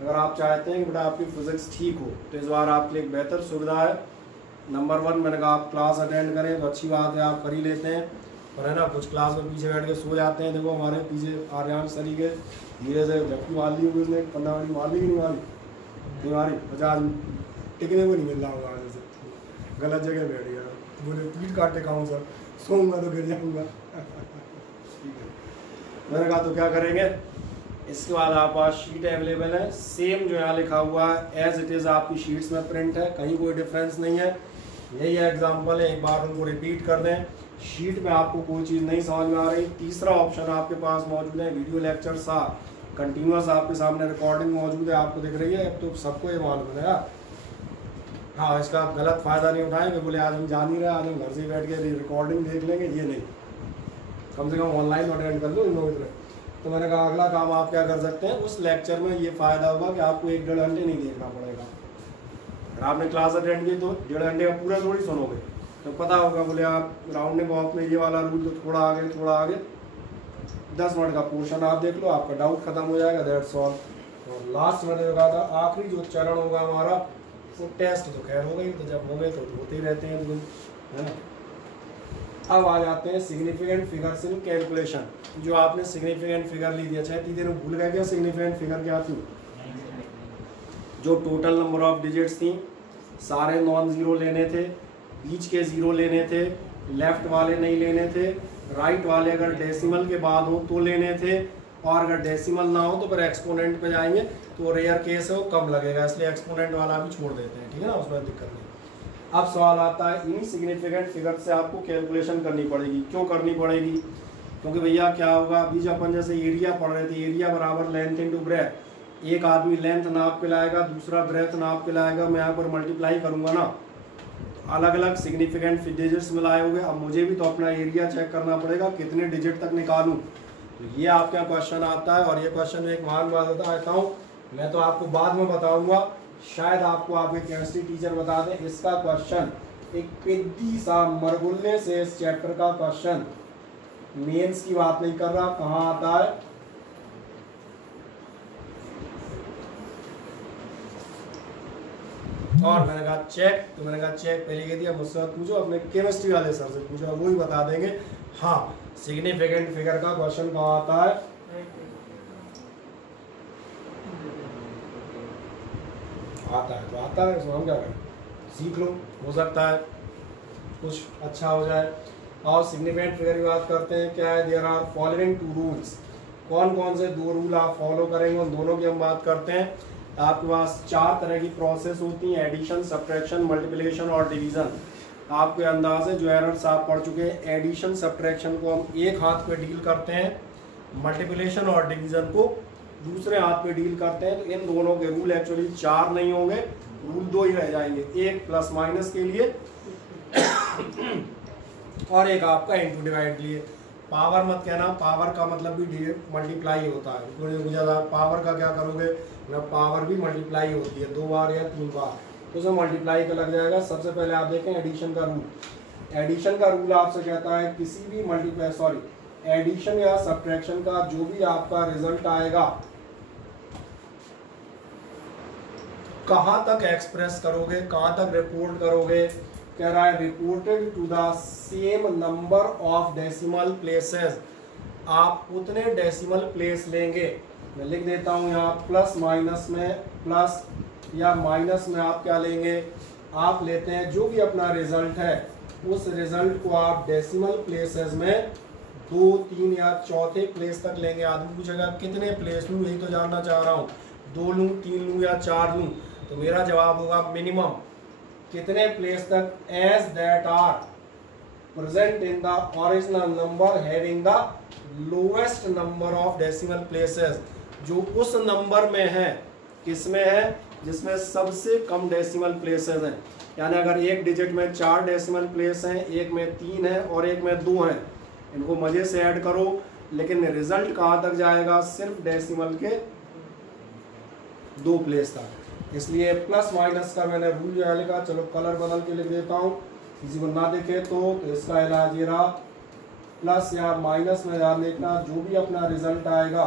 अगर आप चाहते हैं कि बेटा आपकी फिजिक्स ठीक हो तो इस बार आपके लिए एक बेहतर सुविधा है। नंबर 1 मैंने कहा आप क्लास अटेंड करें तो अच्छी बात है, आप कर ही लेते हैं। और है ना, कुछ क्लास में पीछे बैठ के सो जाते हैं। देखो हमारे पीछे आर्यांश सरी के धीरे से झपकी मार ली होगी उसने, 15 मिनट मार ली कि नहीं मारी 50 टिकने को नहीं मिल रहा होगा आगे से, गलत जगह बैठ गया, बोले पीठ काट टिकाऊँ सर, सोऊंगा तो गिर जाऊँगा। ठीक है, मैंने कहा तो क्या करेंगे, इसके बाद आपके पास शीट अवेलेबल है, सेम जो यहाँ लिखा हुआ है एज इट इज़ आपकी शीट्स में प्रिंट है, कहीं कोई डिफरेंस नहीं है। यही एग्जांपल है, एक बार उनको रिपीट कर दें। शीट में आपको कोई चीज़ नहीं समझ में आ रही, तीसरा ऑप्शन आपके पास मौजूद है, वीडियो लेक्चर सा कंटिन्यूस आपके सामने रिकॉर्डिंग मौजूद है, आपको दिख रही है, अब तो सबको ये मालूम है यार। हाँ, इसका गलत फ़ायदा नहीं उठाएंगे, बोले आज हम जान ही रहे, आज हम घर से ही बैठ के रिकॉर्डिंग देख लेंगे, ये नहीं, कम से कम ऑनलाइन अटेंड कर लो इन लोगों की। तो मैंने कहा अगला काम आप क्या कर सकते हैं, उस लेक्चर में ये फ़ायदा होगा कि आपको 1-1.5 घंटे नहीं देखना पड़ेगा। अगर आपने क्लास अटेंड की तो 1.5 घंटे का पूरा थोड़ी सुनोगे, तो पता होगा, बोले आप राउंडिंग ऑफ में ये वाला रूल तो थोड़ा आगे 10 मिनट का पोर्शन आप देख लो, आपका डाउट खत्म हो जाएगा, दैट्स ऑल। और लास्ट मैंने कहा था आखिरी जो चरण होगा हमारा वो टेस्ट, तो खैर हो गई, तो जब होंगे तो होते ही रहते हैं, है ना। अब आ जाते हैं सिग्निफिकेंट फिगर्स इन कैलकुलेशन। जो आपने सिग्निफिकेंट फिगर ली थी, अच्छा तीन भूल गए क्या सिग्निफिकेंट फिगर क्या थी? जो टोटल नंबर ऑफ डिजिट्स थी, सारे नॉन ज़ीरो लेने थे, बीच के ज़ीरो लेने थे, लेफ्ट वाले नहीं लेने थे, राइट वाले अगर डेसिमल के बाद हो तो लेने थे, और अगर डेसिमल ना हो तो फिर एक्सपोनेंट पे जाएंगे, तो रेयर केस है वो कम लगेगा, इसलिए एक्सपोनेंट वाला भी छोड़ देते हैं, ठीक है ना, उसमें दिक्कत नहीं। अब सवाल आता है इन्हीं सिग्निफिकेंट फिगर से आपको कैलकुलेशन करनी पड़ेगी। क्यों करनी पड़ेगी? क्योंकि भैया क्या होगा, अभी जब अपन जैसे एरिया पढ़ रहे थे, एरिया बराबर लेंथ इनटू ब्रेथ, एक आदमी लेंथ नाप के लाएगा, दूसरा ब्रेथ नाप के लाएगा, मैं यहाँ पर मल्टीप्लाई करूँगा ना, अलग अलग सिग्निफिकेंट डिजिट्स मिलाए होंगे। अब मुझे भी तो अपना एरिया चेक करना पड़ेगा, कितने डिजिट तक निकालूँ, तो ये आपका क्वेश्चन आता है। और ये क्वेश्चन एक महान बात बताता हूँ, मैं तो आपको बाद में बताऊँगा, शायद आपको आपके केमिस्ट्री टीचर बता दें। इसका क्वेश्चन एक पेद्दी सा मरगुल्ले से इस चैप्टर का क्वेश्चन, मेंस की बात नहीं कर रहा, कहाँ आता है, और मैंने कहा चेक, तो मैंने कहा चेक पहले कह दिया, मुझसे पूछो, अपने केमिस्ट्री वाले सर से पूछो, वो ही बता देंगे। हाँ, सिग्निफिकेंट फिगर का क्वेश्चन कहाँ आता है, आता है तो आता है, इसमें हम क्या करें, सीख लो, हो सकता है कुछ अच्छा हो जाए। और सिग्निफिकेंट फिगर की बात करते हैं, क्या है, देयर आर फॉलोइंग 2 रूल्स। कौन कौन से 2 रूल आप फॉलो करेंगे, उन दोनों की हम बात करते हैं। आपके पास 4 तरह की प्रोसेस होती हैं, एडिशन, सब्ट्रैक्शन, मल्टीप्लिकेशन और डिवीजन। आपके अंदाज है जो एरर्स आप पढ़ चुके हैं, एडिशन सब्ट्रैक्शन को हम एक हाथ पे डील करते हैं, मल्टीप्लिकेशन और डिवीजन को दूसरे हाथ पे डील करते हैं। तो इन दोनों के रूल एक्चुअली 4 नहीं होंगे, रूल 2 ही रह जाएंगे, एक प्लस माइनस के लिए और एक आपका इनटू डिवाइड के लिए। पावर मत कहना, पावर का मतलब भी मल्टीप्लाई होता है, मुझे पावर का क्या करोगे ना, पावर भी मल्टीप्लाई होती है 2 बार या 3 बार, तो उसमें मल्टीप्लाई का लग जाएगा। सबसे पहले आप देखें एडिशन का रूल। एडिशन का रूल आपसे कहता है किसी भी एडिशन या सब्ट्रैक्शन का जो भी आपका रिजल्ट आएगा, कहाँ तक एक्सप्रेस करोगे, कहाँ तक रिपोर्ट करोगे, कह रहा है reported to the same number of decimal places. आप उतने डेसिमल प्लेस लेंगे, मैं लिख देता हूँ यहाँ, प्लस माइनस में, प्लस या माइनस में आप क्या लेंगे, आप लेते हैं जो भी अपना रिजल्ट है, उस रिजल्ट को आप डेसिमल प्लेसेस में 2, 3 या चौथे प्लेस तक लेंगे। आदमी पूछेगा कितने प्लेस लूँ, यही तो जानना चाह रहा हूँ, 2 लूँ, 3 लूँ या 4 लूँ, तो मेरा जवाब होगा मिनिमम कितने प्लेस तक, as that are present in the original number having the lowest number of decimal places, जो उस नंबर में है, किसमें है, जिसमें सबसे कम डेसिमल प्लेसेस हैं। यानी अगर एक डिजिट में 4 डेसिमल प्लेस हैं, एक में 3 है और एक में 2 हैं, इनको मजे से ऐड करो, लेकिन रिजल्ट कहाँ तक जाएगा, सिर्फ डेसिमल के 2 प्लेस तक। इसलिए प्लस माइनस का मैंने रूल जो है लिखा, चलो कलर बदल के लिख देता हूँ, किसी को ना दिखे तो इसका इलाज ये रहा, प्लस या माइनस में ध्यान देखना, जो भी अपना रिजल्ट आएगा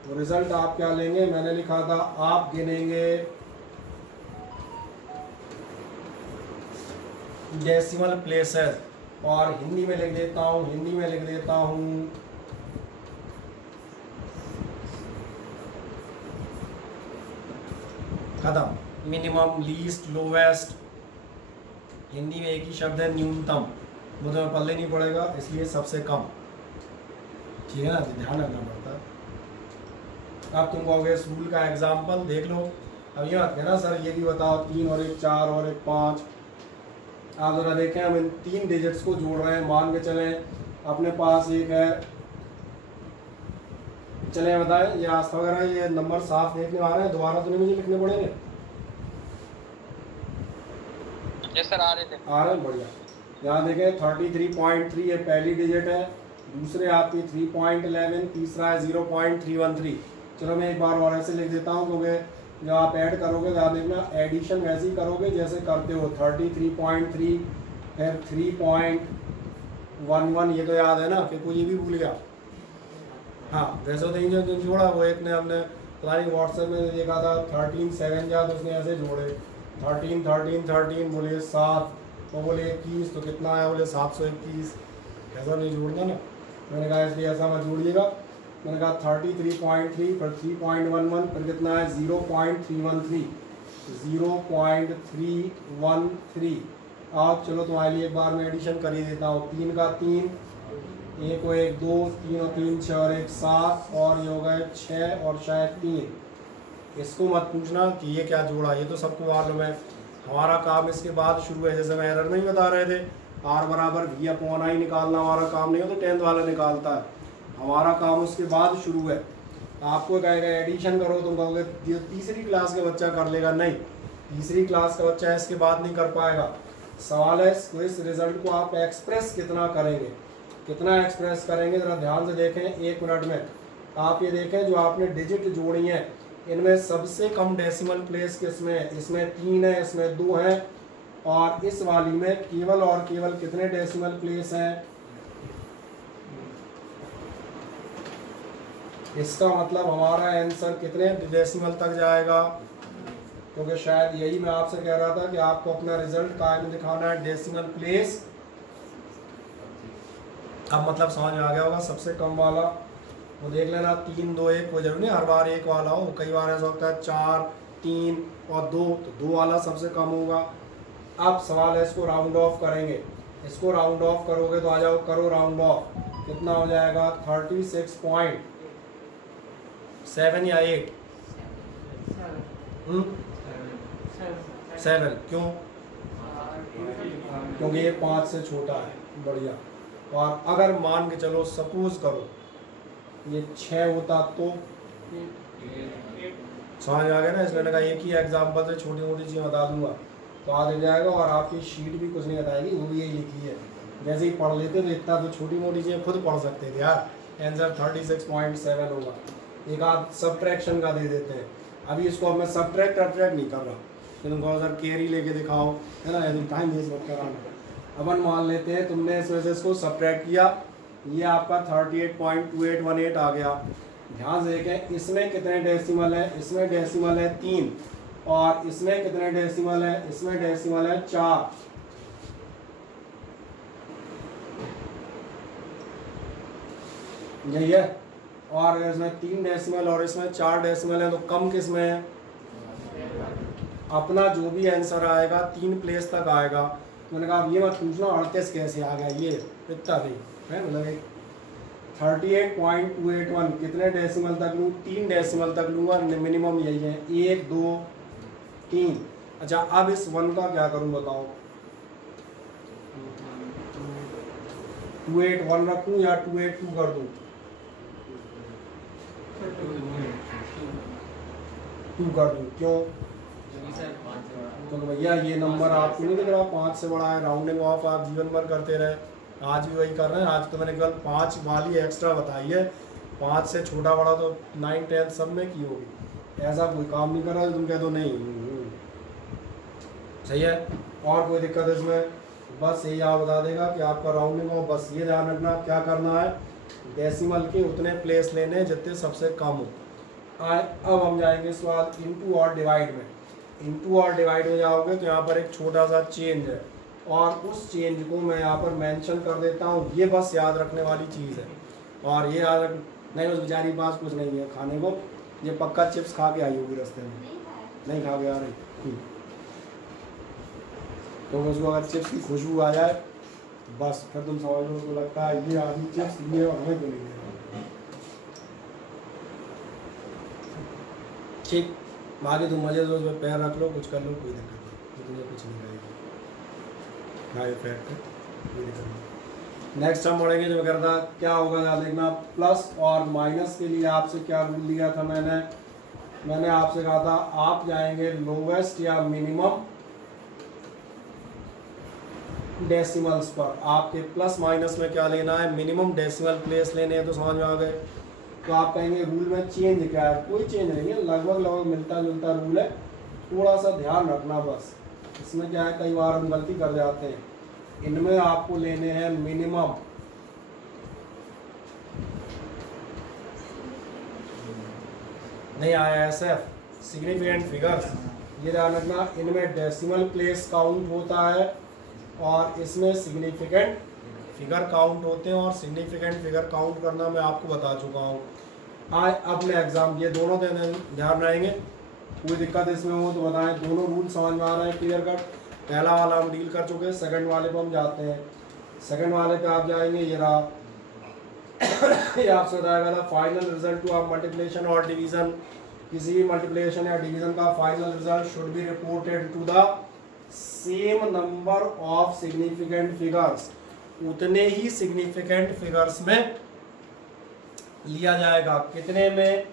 तो रिजल्ट आप क्या लेंगे, मैंने लिखा था आप गिनेंगे डेसिमल प्लेसेस, और हिंदी में लिख देता हूँ खत्म। मिनिमम, लीस्ट, लोवेस्ट, हिंदी में एक ही शब्द है न्यूनतम, वो तो पढ़ने नहीं पड़ेगा, इसलिए सबसे कम, ठीक है ना, ध्यान रखना पड़ता है। अब तुम कहोगे स्कूल का एग्जाम्पल देख लो, अब ये मत कहना सर ये भी बताओ 3 और 1 4 और 1 5। आप जरा देखें, हम इन 3 डिजिट्स को जोड़ रहे हैं, मान के चलें अपने पास एक है, चले बताएं ये आस्था वगैरह, ये नंबर साफ देखने आ रहे हैं, दोबारा तो नहीं मुझे लिखने पड़ेंगे? यस सर, आ रहे हैं, बढ़िया। यहाँ देखें 33.3 ये पहली डिजिट है, दूसरे आपकी 3.11, तीसरा है 0.313। चलो मैं एक बार और ऐसे लिख देता हूँ, क्योंकि जब आप ऐड करोगे तो आप देखना एडिशन वैसे ही करोगे जैसे करते हो, 33.3 फिर 3.11, ये तो याद है ना, कि कोई ये भी भूल गया? हाँ, वैसे तो नहीं जो जोड़ा वो एक ने हमने पुरानी व्हाट्सएप में देखा था 13 7 या, तो उसने ऐसे जोड़े 13 13 13, बोले 7 तो बोले 21, तो कितना आया, बोले 721। ऐसा नहीं जोड़ना ना, मैंने कहा इसलिए ऐसा मत जोड़िएगा। मैंने कहा 33.3 फिर 3.11 फिर कितना है 0.313, 0.313। अब चलो तुम्हारे लिए एक बार मैं एडिशन कर ही देता हूँ, 3 का 3, 1 को 1 2, 3 और 3 6 और 1 7, और ये होगा 6 और शायद 3। इसको मत पूछना कि ये क्या जोड़ा, ये तो सबको मालूम है। हमारा काम इसके बाद शुरू है, जैसे मैं एरर में ही बता रहे थे, R बराबर V/I निकालना हमारा काम नहीं हो, तो 10th वाला निकालता है, हमारा काम उसके बाद शुरू है। आपको कहेगा एडिशन करो, तुम कहोगे ये तीसरी क्लास का बच्चा कर लेगा, नहीं, तीसरी क्लास का बच्चा इसके बाद नहीं कर पाएगा। सवाल है इस रिजल्ट को आप एक्सप्रेस कितना करेंगे, कितना एक्सप्रेस करेंगे, ज़रा ध्यान से देखें 1 मिनट में। आप ये देखें जो आपने डिजिट जोड़ी हैं, इनमें सबसे कम डेसिमल प्लेस किसमें है? इसमें 3 है, इसमें 2 है, और इस वाली में केवल और केवल कितने डेसिमल प्लेस हैं? इसका मतलब हमारा आंसर कितने डेसिमल तक जाएगा? क्योंकि शायद यही मैं आपसे कह रहा था कि आपको अपना रिजल्ट काय में दिखाना है, डेसिमल प्लेस। अब मतलब समझ में आ गया होगा, सबसे कम वाला वो देख लेना, 3 2 1, कोई जरूरी नहीं हर बार 1 वाला हो, कई बार ऐसा होता है 4 3 और 2, तो 2 वाला सबसे कम होगा। अब सवाल है इसको राउंड ऑफ करेंगे, इसको राउंड ऑफ करोगे तो आ जाओ, करो राउंड ऑफ, कितना हो जाएगा? 36.7 या 8? 7। क्यों? क्योंकि ये 5 से छोटा है, बढ़िया। और अगर मान के चलो सपोज करो ये 6 होता तो समझ आ गया ना, इसमें कहा एक ही एग्जाम्पल से छोटी मोटी चीज़ें बता दूंगा तो आ जाएगा, और आपकी शीट भी कुछ नहीं बताएगी, वो भी यही लिखी है। जैसे ही पढ़ लेते तो इतना तो छोटी मोटी चीज़ें खुद पढ़ सकते थे यार। आंसर 36.7 होगा। एक आध सब्ट्रैक्शन का दे देते हैं, अभी इसको अब मैं सब्ट्रैक्ट नहीं कर रहा, फिर तुमको सर केरी लेके दिखाओ, है ना, यदि टाइम वेस्ट मत कराना। अपन मान लेते हैं तुमने इस वजह से इसको सब्ट्रैक्ट किया, ये आपका 38.2818 आ गया। ध्यान से देखें इसमें कितने डेसिमल है, इसमें डेसिमल है 3, और इसमें कितने डेसिमल है, इसमें डेसिमल है 4। यही है, और इसमें 3 डेसिमल और इसमें 4 डेसिमल है, तो कम किस में है? अपना जो भी आंसर आएगा 3 प्लेस तक आएगा। मैंने कहा ये मत पूछना 38 कैसे आ गया, ये इतना नहीं है, मतलब 38.281 कितने डेसिमल तक लूँ? 3 डेसिमल तक लूँगा, मिनिमम यही है, 1 2 3। अच्छा अब इस 1 का क्या करूँ बताओ? 281 रखूँ या 282 कर दूँ? 2 कर दूँ, क्यों? तो भैया ये नंबर आपको नहीं दिख रहा 5 से बड़ा है, राउंडिंग ऑफ आप जीवन भर करते रहे, आज भी वही कर रहे हैं। आज तो मैंने केवल 5 वाली एक्स्ट्रा बताई है, 5 से छोटा बड़ा तो 9 10 सब में की होगी, ऐसा कोई काम नहीं कर रहा तुम कह दो नहीं। सही है, और कोई दिक्कत है इसमें? बस यही आप बता देगा कि आपका राउंडिंग ऑफ, बस ये ध्यान रखना क्या करना है, डेसिमल के उतने प्लेस लेने जितने सबसे कम हो। अब हम जाएंगे इस बात इनटू और डिवाइड में। इनटू और डिवाइड में जाओगे तो यहाँ पर एक छोटा सा चेंज है, और उस चेंज को मैं यहाँ पर मेंशन कर देता हूँ। ये बस याद रखने वाली चीज़ है। और ये याद रख नहीं, उस बेचारी के पास कुछ नहीं है खाने को, ये पक्का चिप्स खा के आई होगी रास्ते में, नहीं खा के आ रही। तो उसको अगर चिप्स की खुशबू आ जाए बस फिर तुम समझ लो, उसको लगता है ये आदमी चिप्स लिए और हमें क्यों नहीं। ठीक, आगे तुम मजे से उसमें पैर रख लो, कुछ कर लो, कोई दिक्कत नहीं, तुम्हें कुछ नहीं रहेगी। हाई फैट कोई दिक्कत नहीं। नेक्स्ट हम पढ़ेंगे जो करता क्या होगा याद देखना, प्लस और माइनस के लिए आपसे क्या रूल दिया था मैंने आपसे कहा था आप जाएंगे लोवेस्ट या मिनिमम डेसिमल्स पर। आपके प्लस माइनस में क्या लेना है, मिनिमम डेसिमल प्लेस लेने हैं। तो समझ में आ गए। तो आप कहेंगे रूल में चेंज क्या है, कोई चेंज नहीं है, लगभग मिलता जुलता रूल है, थोड़ा सा ध्यान रखना बस। इसमें क्या है, कई बार हम गलती कर जाते हैं। इनमें आपको लेने हैं मिनिमम नहीं ISF सिग्निफिकेंट फिगर्स, ये ध्यान रखना। इनमें डेसिमल प्लेस काउंट होता है और इसमें सिग्निफिकेंट फिगर काउंट होते हैं। और सिग्निफिकेंट फिगर काउंट करना मैं आपको बता चुका हूँ। आज अपने एग्जाम ये दोनों ध्यान रहेंगे, कोई दिक्कत इसमें हो तो बताएं। दोनों रूल समझ में आ रहे हैं, क्लियर कट। पहला वाला हम डील कर चुके हैं, सेकंड वाले पर हम जाते हैं। सेकंड वाले पे आप जाएंगे, ये रहा ये आपसे बताया था final result to of multiplication और डिवीजन। किसी भी मल्टीप्लिकेशन या डिवीजन का final result should be reported to the same number of significant figures. उतने ही सिग्निफिकेंट फिगर्स में लिया जाएगा। कितने में,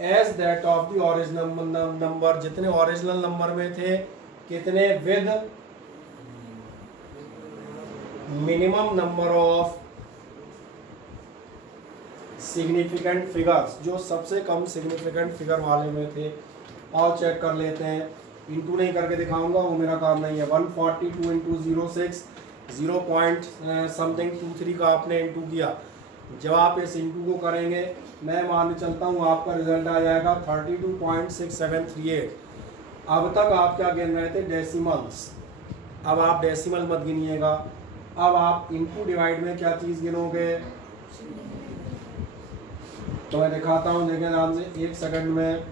as that of the original number, जितने ओरिजिनल नंबर में थे। कितने, with minimum number of significant figures, जो सबसे कम सिग्निफिकेंट फिगर वाले में थे। और चेक कर लेते हैं, इंटू नहीं करके दिखाऊंगा, वो मेरा काम नहीं है। 142 इंटू 06 0 पॉइंट समथिंग 23 का आपने इंटू किया। जब आप इस इंटू को करेंगे, मैं मान चलता हूँ आपका रिजल्ट आ जाएगा 32.6738। अब तक आप क्या गिन रहे थे, डेसिमल्स। अब आप डेसिमल मत गिनिएगा, अब आप इंटू डिवाइड में क्या चीज़ गिनोगे। तो मैं दिखाता हूँ, देखें ध्यान से, एक सेकंड में।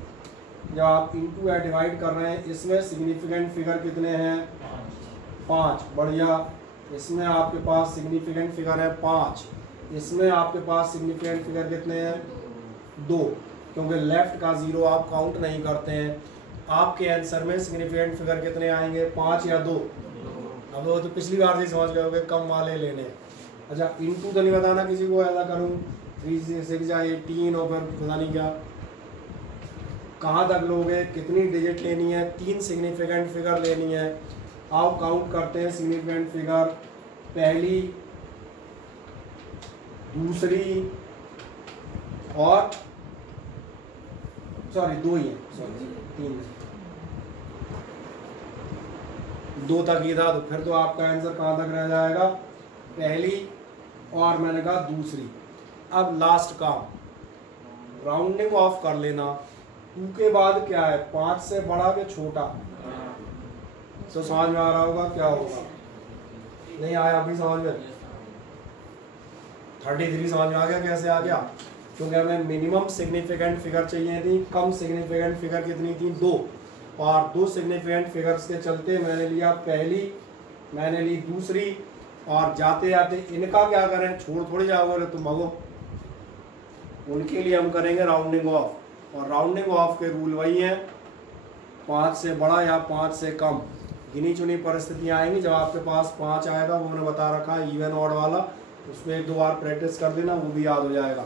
जब आप इंटू या डिवाइड कर रहे हैं, इसमें सिग्निफिकेंट फिगर कितने हैं, 5, बढ़िया। इसमें आपके पास सिग्निफिकेंट फिगर है 5, इसमें आपके पास सिग्निफिकेंट फिगर कितने हैं, 2, क्योंकि लेफ्ट का 0 आप काउंट नहीं करते हैं। आपके आंसर में सिग्निफिकेंट फिगर कितने आएंगे, 5 या 2। अब वो तो पिछली बार से समझ गए होंगे, कम वाले लेने। अच्छा, इंटू तो नहीं बताना किसी को, ऐसा करूँ 3 6 या 18 और फिर पता नहीं क्या, कहाँ तक लोगे, कितनी डिजिट लेनी है, 3 सिग्निफिकेंट फिगर लेनी है। आओ काउंट करते हैं सिग्निफिकेंट फिगर, पहली, दूसरी और सॉरी 2 ही है, सॉरी 3 2 तक ही था। तो फिर तो आपका आंसर कहाँ तक रह जाएगा, पहली और मैंने कहा दूसरी। अब लास्ट काम, राउंडिंग ऑफ कर लेना। 2 के बाद क्या है, 5 से बड़ा के छोटा। तो समझ में आ रहा होगा क्या होगा, नहीं आया अभी समझ में, 33 समझ में आ गया कैसे आ गया, क्योंकि हमें मिनिमम सिग्निफिकेंट फिगर चाहिए थी। कम सिग्निफिकेंट फिगर कितनी थी, 2, और 2 सिग्निफिकेंट फिगर्स के चलते मैंने लिया पहली, मैंने ली दूसरी। और जाते जाते इनका क्या करें, छोड़ थोड़ी जाओगे तुम भगो, उनके लिए हम करेंगे राउंडिंग ऑफ। और राउंडिंग ऑफ के रूल वही हैं, 5 से बड़ा या 5 से कम। गिनी चुनी परिस्थितियाँ आएंगी जब आपके पास 5 आएगा, वो मैंने बता रखा है इवन ऑड वाला, उसमें 1-2 बार प्रैक्टिस कर देना, वो भी याद हो जाएगा।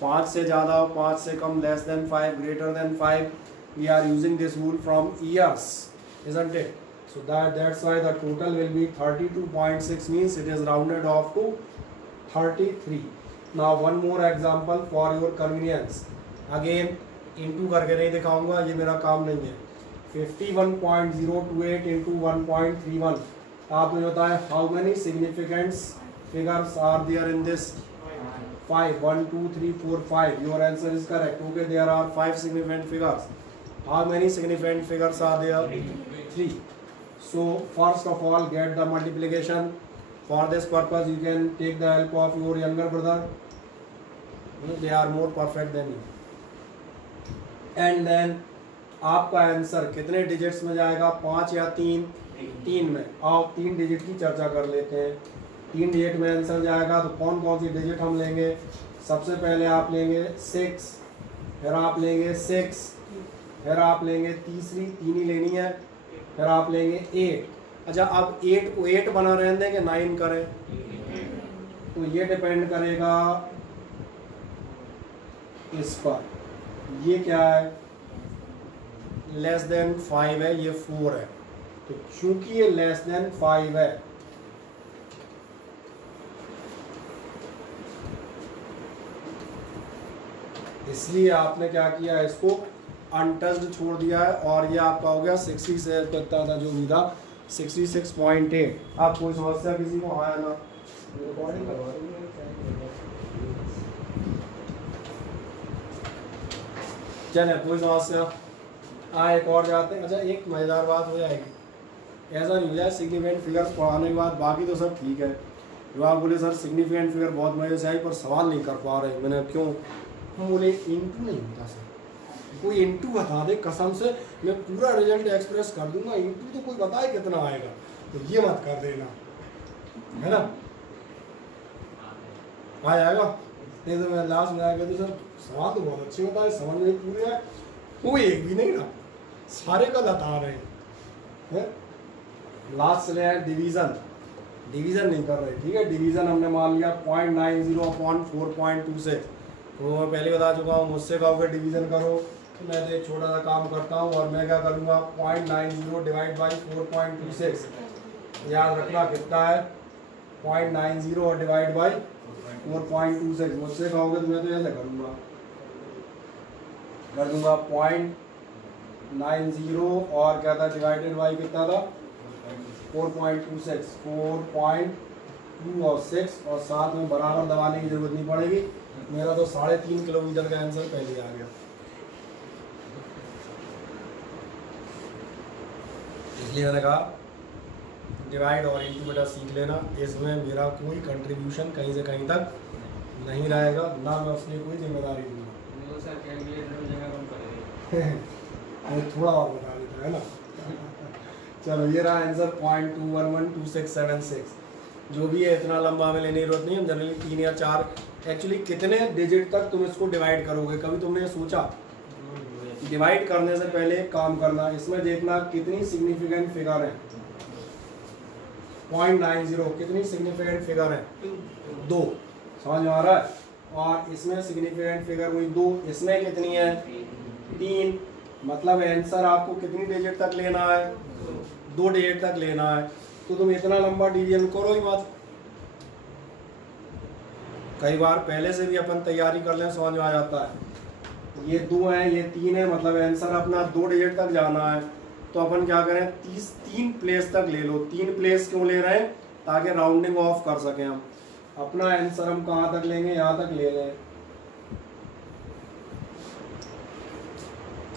5 से ज़्यादा, 5 से कम, less than 5, greater than 5, we are using this rule from years, isn't it? So that's why the total will be 32.6, means it is rounded off to 33. Now one more example for your convenience. Again into करके नहीं दिखाऊंगा, ये मेरा काम नहीं है। 51.028 इंटू 1.31। आप मुझे बताएं, how many significant figures are there in this, 5, 1 2 3 4 5। Your answer is correct. Okay, there are 5 significant figures. How many significant figures are there, 3। So first of all, get the multiplication. For this purpose, you can take the help of your younger brother. They are more perfect than you. And then आपका आंसर कितने डिजिट्स में जाएगा, 5 या 3? 3 में। आप 3 डिजिट की चर्चा कर लेते हैं। 3 डिजिट में आंसर जाएगा तो कौन कौन सी डिजिट हम लेंगे? सबसे पहले आप लेंगे 6, फिर आप लेंगे 6, फिर आप लेंगे तीसरी 3 ही लेनी है, फिर आप लेंगे 8। अच्छा, अब 8 को 8 बना रहने दें कि 9 करें? तो ये डिपेंड करेगा इस पर। ये क्या है? लेस देन 5 है, ये 4 है। तो चूंकि ये लेस देन 5 है, इसलिए आपने क्या किया, इसको अनटच्ड छोड़ दिया है और ये आपका हो गया 60 से तक था जो भी था 66.8। आप कोई समस्या किसी को? हाँ ना, रिकॉर्डिंग करवा दूंगा। चले, कोई समस्या? हाँ, एक और जाते हैं। अच्छा, एक मज़ेदार बात हो जाएगी, ऐसा नहीं हो जाए सिग्निफिकेंट फिगर्स पढ़ाने के बाद बाकी तो सब ठीक है। जो आप बोले सर सिग्निफिकेंट फिगर बहुत मज़े से आई पर सवाल नहीं कर पा रहे, मैंने क्यों? हम बोले इंटू नहीं होता सर, कोई इंटू बता दे, कसम से मैं पूरा रिजल्ट एक्सप्रेस कर दूंगा, इंटू तो कोई बताए कितना आएगा, तो ये मत कर देना, है ना? आ जाएगा? नहीं तो मैं लास्ट में आएगा तो सर सवाल तो बहुत अच्छे बताए, समझ में पूरे आए, वो एक भी नहीं ना, सारे का लता रहे हैं। लास्ट चले आए डिवीज़न। डिवीज़न नहीं कर रहे, ठीक है? डिवीज़न हमने मान लिया 0.90/4.26। तो मैं पहले बता चुका हूँ, मुझसे कहोगे डिवीज़न करो तो मैं तो एक छोटा सा काम करता हूँ और मैं क्या करूँगा, 0.90 डिवाइड बाई 4.26। याद रखना कितना है, 0.90 और डिवाइड बाई 4.26। मुझसे कहोगे तो मैं तो ऐसे करूँगा, कर दूँगा 0.90 और क्या था, डिवाइडेड बाई कितना था, 4.26, 4.2 और 6 और साथ में बराबर दबाने की जरूरत नहीं पड़ेगी। मेरा तो 3.5 किलोमीटर का आंसर पहले आ गया। इसलिए मैंने कहा डिवाइड और इंटू बेटा सीख लेना, इसमें मेरा कोई कंट्रीब्यूशन कहीं से कहीं तक नहीं रहेगा, ना मैं उसकी कोई जिम्मेदारी दूंगा। थोड़ा और बता देता है ना। चलो, ये रहा आंसर 0.2112676। जो भी है इतना लंबा में लेने की जरूरत नहीं, हम जनरली 3 या 4। एक्चुअली कितने डिजिट तक तुम इसको डिवाइड करोगे, कभी तुमने सोचा? डिवाइड करने से पहले एक काम करना, इसमें देखना कितनी सिग्निफिकेंट फिगर है। 0.90 कितनी सिग्निफिकेंट फिगर है? 2। समझ में आ रहा है? और इसमें सिग्निफिकेंट फिगर हुई 2, इसमें कितनी है? 3। मतलब आंसर आपको कितनी डिजिट तक लेना है? 2 डिजिट तक लेना है। तो तुम इतना लंबा डिवीजन करो ही मत, कई बार पहले से भी अपन तैयारी कर लें, समझ में आ जाता है। ये 2 है, ये 3 है, मतलब आंसर अपना 2 डिजिट तक जाना है। तो अपन क्या करें, 3 प्लेस तक ले लो। 3 प्लेस क्यों ले रहे हैं? ताकि राउंडिंग ऑफ कर सकें हम। अपना आंसर हम कहाँ तक लेंगे? यहाँ तक ले लें,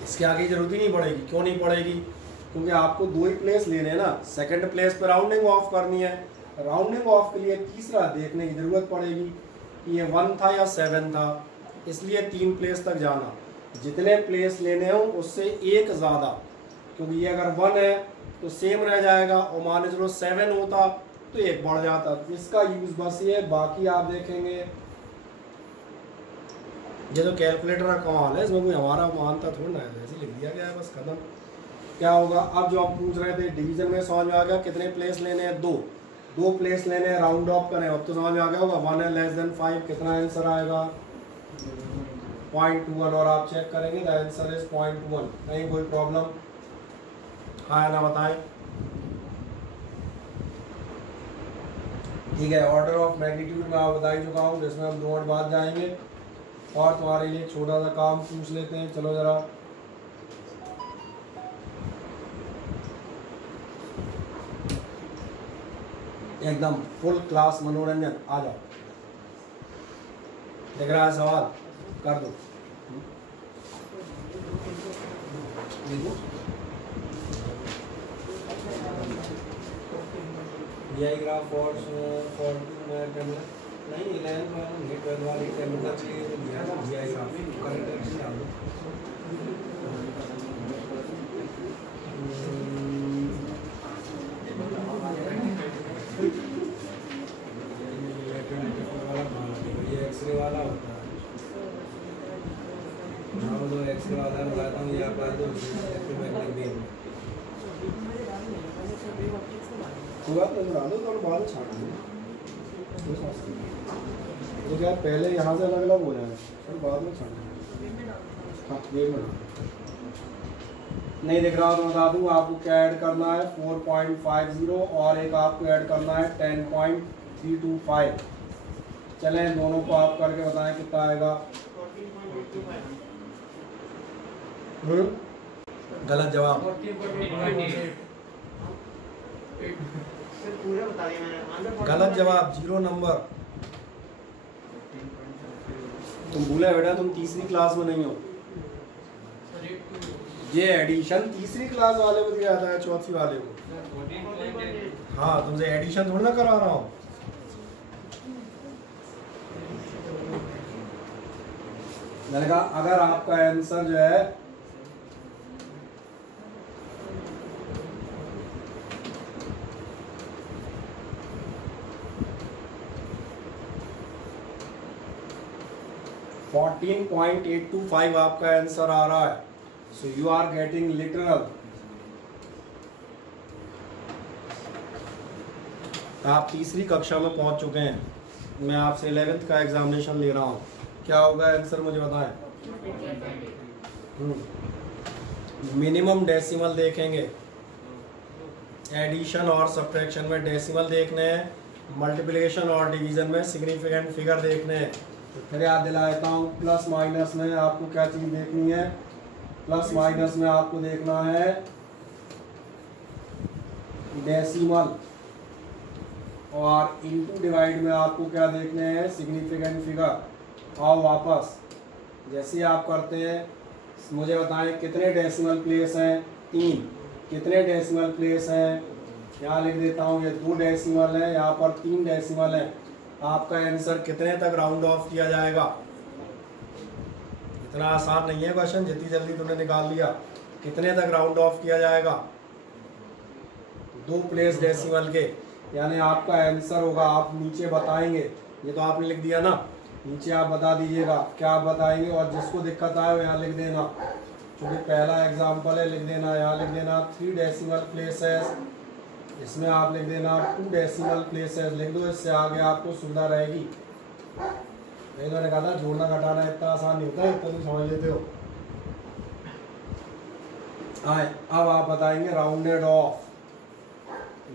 इसके आगे जरूरत ही नहीं पड़ेगी। क्यों नहीं पड़ेगी? क्योंकि आपको 2 ही प्लेस लेने हैं ना, सेकंड प्लेस पर राउंडिंग ऑफ करनी है। राउंडिंग ऑफ के लिए तीसरा देखने की जरूरत पड़ेगी कि ये 1 था या 7 था, इसलिए 3 प्लेस तक जाना। जितने प्लेस लेने हो उससे एक ज़्यादा, क्योंकि ये अगर 1 है तो सेम रह जाएगा, और मान चलो 7 होता तो 1 बढ़ जाता। इसका यूज़ बस ये, बाकी आप देखेंगे ये तो कैलकुलेटर का कमाल है, इसमें कोई हमारा मानता थोड़ा ना है, ऐसे लिख दिया गया है बस, खत्म। क्या होगा अब? जो हम पूछ रहे थे डिवीजन में समझ में आ गया, कितने प्लेस लेने हैं? 2 प्लेस लेने हैं, राउंड ऑफ करें, अब तो समझ में आ गया होगा। 1 है लेस देन 5, कितना आंसर आएगा? 0.21। और आप चेक करेंगे द आंसर इज 0.1। नहीं कोई प्रॉब्लम? हाँ ना, बताएं। ठीक है, ऑर्डर ऑफ मैग्नीट्यूड में आप बता ही चुका हूँ, जिसमें हम 2 मिनट बाद जाएंगे। और तुम्हारे लिए छोटा सा काम पूछ लेते हैं, चलो ज़रा। एकदम फुल क्लास मनोरंजन, आ जाओ। दिख रहा है सवाल? कर दो। GI ग्राफ फॉर में कैमरा नहीं 11th वाला नहीं 12th वाले कैमरा के लिए दिया था GI ग्राफ करेक्ट डाल दो। ये एक्सरे वाला होता है, हाँ वो एक्सरे वाला बताता हूँ, ये आप बात दो इलेक्ट्रोमैग्नेटिक वेव में पूरा तो बना दो तो बाद छाट दो। तो क्या पहले यहाँ से अलग अलग हो जाए फिर बाद में छाट दो। हाँ वेव में नहीं दिख रहा तो बता दूँ, आपको क्या ऐड करना है 4.50 और एक आपको ऐड करना है 10.325। चलें दोनों को आप करके बताएं कितना आएगा। गलत जवाब, गलत जवाब, 0 नंबर। तुम भूले बेटा तुम तीसरी क्लास में नहीं हो। ये एडिशन तीसरी क्लास वाले को दिया था, चौथी वाले को। हाँ तुमसे एडिशन थोड़ा ना करा रहा हूँ। मैंने कहा अगर आपका आंसर जो है $14.825 आपका आंसर आ रहा है, so you are getting literal. आप तीसरी कक्षा में पहुंच चुके हैं, मैं आपसे 11th का एग्जामिनेशन ले रहा हूँ। क्या होगा आंसर मुझे बताएं। मिनिमम डेसिमल देखेंगे, एडिशन और सब्ट्रैक्शन में डेसिमल देखने हैं, मल्टीप्लिकेशन और डिवीजन में सिग्निफिकेंट फिगर देखने हैं। तो फिर याद दिला देता हूँ, प्लस माइनस में आपको क्या चीज़ देखनी है, प्लस माइनस में आपको देखना है डेसिमल, और इनटू डिवाइड में आपको क्या देखने हैं सिग्निफिकेंट फिगर। आओ वापस जैसे ही आप करते हैं मुझे बताएं कितने डेसिमल प्लेस हैं, 3। कितने डेसिमल प्लेस हैं, यहाँ लिख देता हूँ, ये 2 डेसिमल है, यहाँ पर 3 डेसिमल है। आपका आंसर कितने तक राउंड ऑफ किया जाएगा। इतना आसान नहीं है क्वेश्चन, जितनी जल्दी तुमने निकाल लिया। कितने तक राउंड ऑफ किया जाएगा, 2 प्लेस डेसिमल के, यानी आपका आंसर होगा, आप नीचे बताएंगे, ये तो आपने लिख दिया ना, नीचे आप बता दीजिएगा क्या आप बताएंगे, और जिसको दिक्कत आए वो यहाँ लिख देना, क्योंकि पहला एग्जाम्पल है, लिख देना, यहाँ लिख देना 3 डेसिमल प्लेसेस, इसमें आप लिख देना 2 डेसिमल प्लेसेस लिख दो, इससे आगे आपको सुविधा रहेगी। मैंने कहा था जोड़ना घटाना इतना आसान नहीं होता है, इतना तो समझ लेते हो। आए अब आप बताएंगे राउंडेड ऑफ,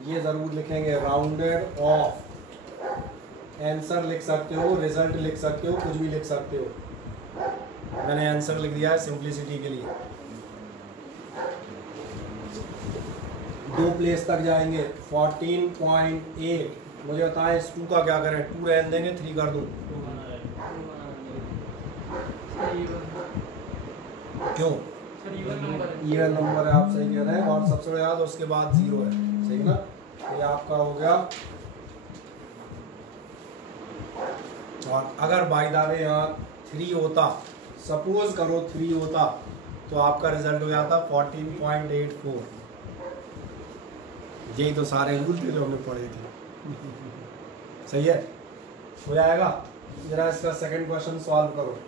ये ज़रूर लिखेंगे राउंडेड ऑफ। आंसर लिख सकते हो, रिजल्ट लिख सकते हो, कुछ भी लिख सकते हो। मैंने आंसर लिख दिया है सिंपलिसिटी के लिए। 2 प्लेस तक जाएंगे 14.8। मुझे बताएं इस 2 का क्या करें, 2 रहने देंगे, 3 कर दूं, क्यों? इवन नंबर है, आप सही कह रहे हैं, और सबसे बड़ा याद उसके बाद 0 है, सही ना। ये आपका हो गया। और अगर बाय द वे यहाँ 3 होता, सपोज करो 3 होता, तो आपका रिजल्ट हो जाता 14.84। यही तो सारे रूल थे जो हमने पढ़े थे। सही है, हो जाएगा। जरा इसका सेकंड क्वेश्चन सॉल्व करो।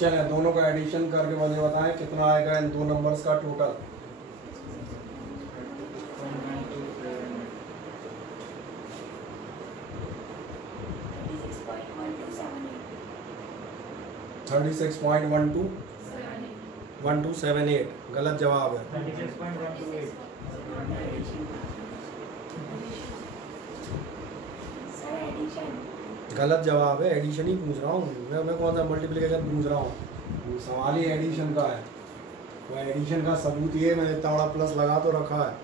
चलें दोनों का एडिशन करके मुझे बताएं कितना आएगा इन 2 नंबर्स का टोटल। 36.1278 गलत जवाब है। 36.128 गलत जवाब है, एडिशन ही पूछ रहा हूँ मैं कौन सा मल्टीप्लिकेशन पूछ रहा हूँ, सवाल ही एडिशन का है। वह एडिशन का सबूत ये मैंने इतना बड़ा प्लस लगा तो रखा है।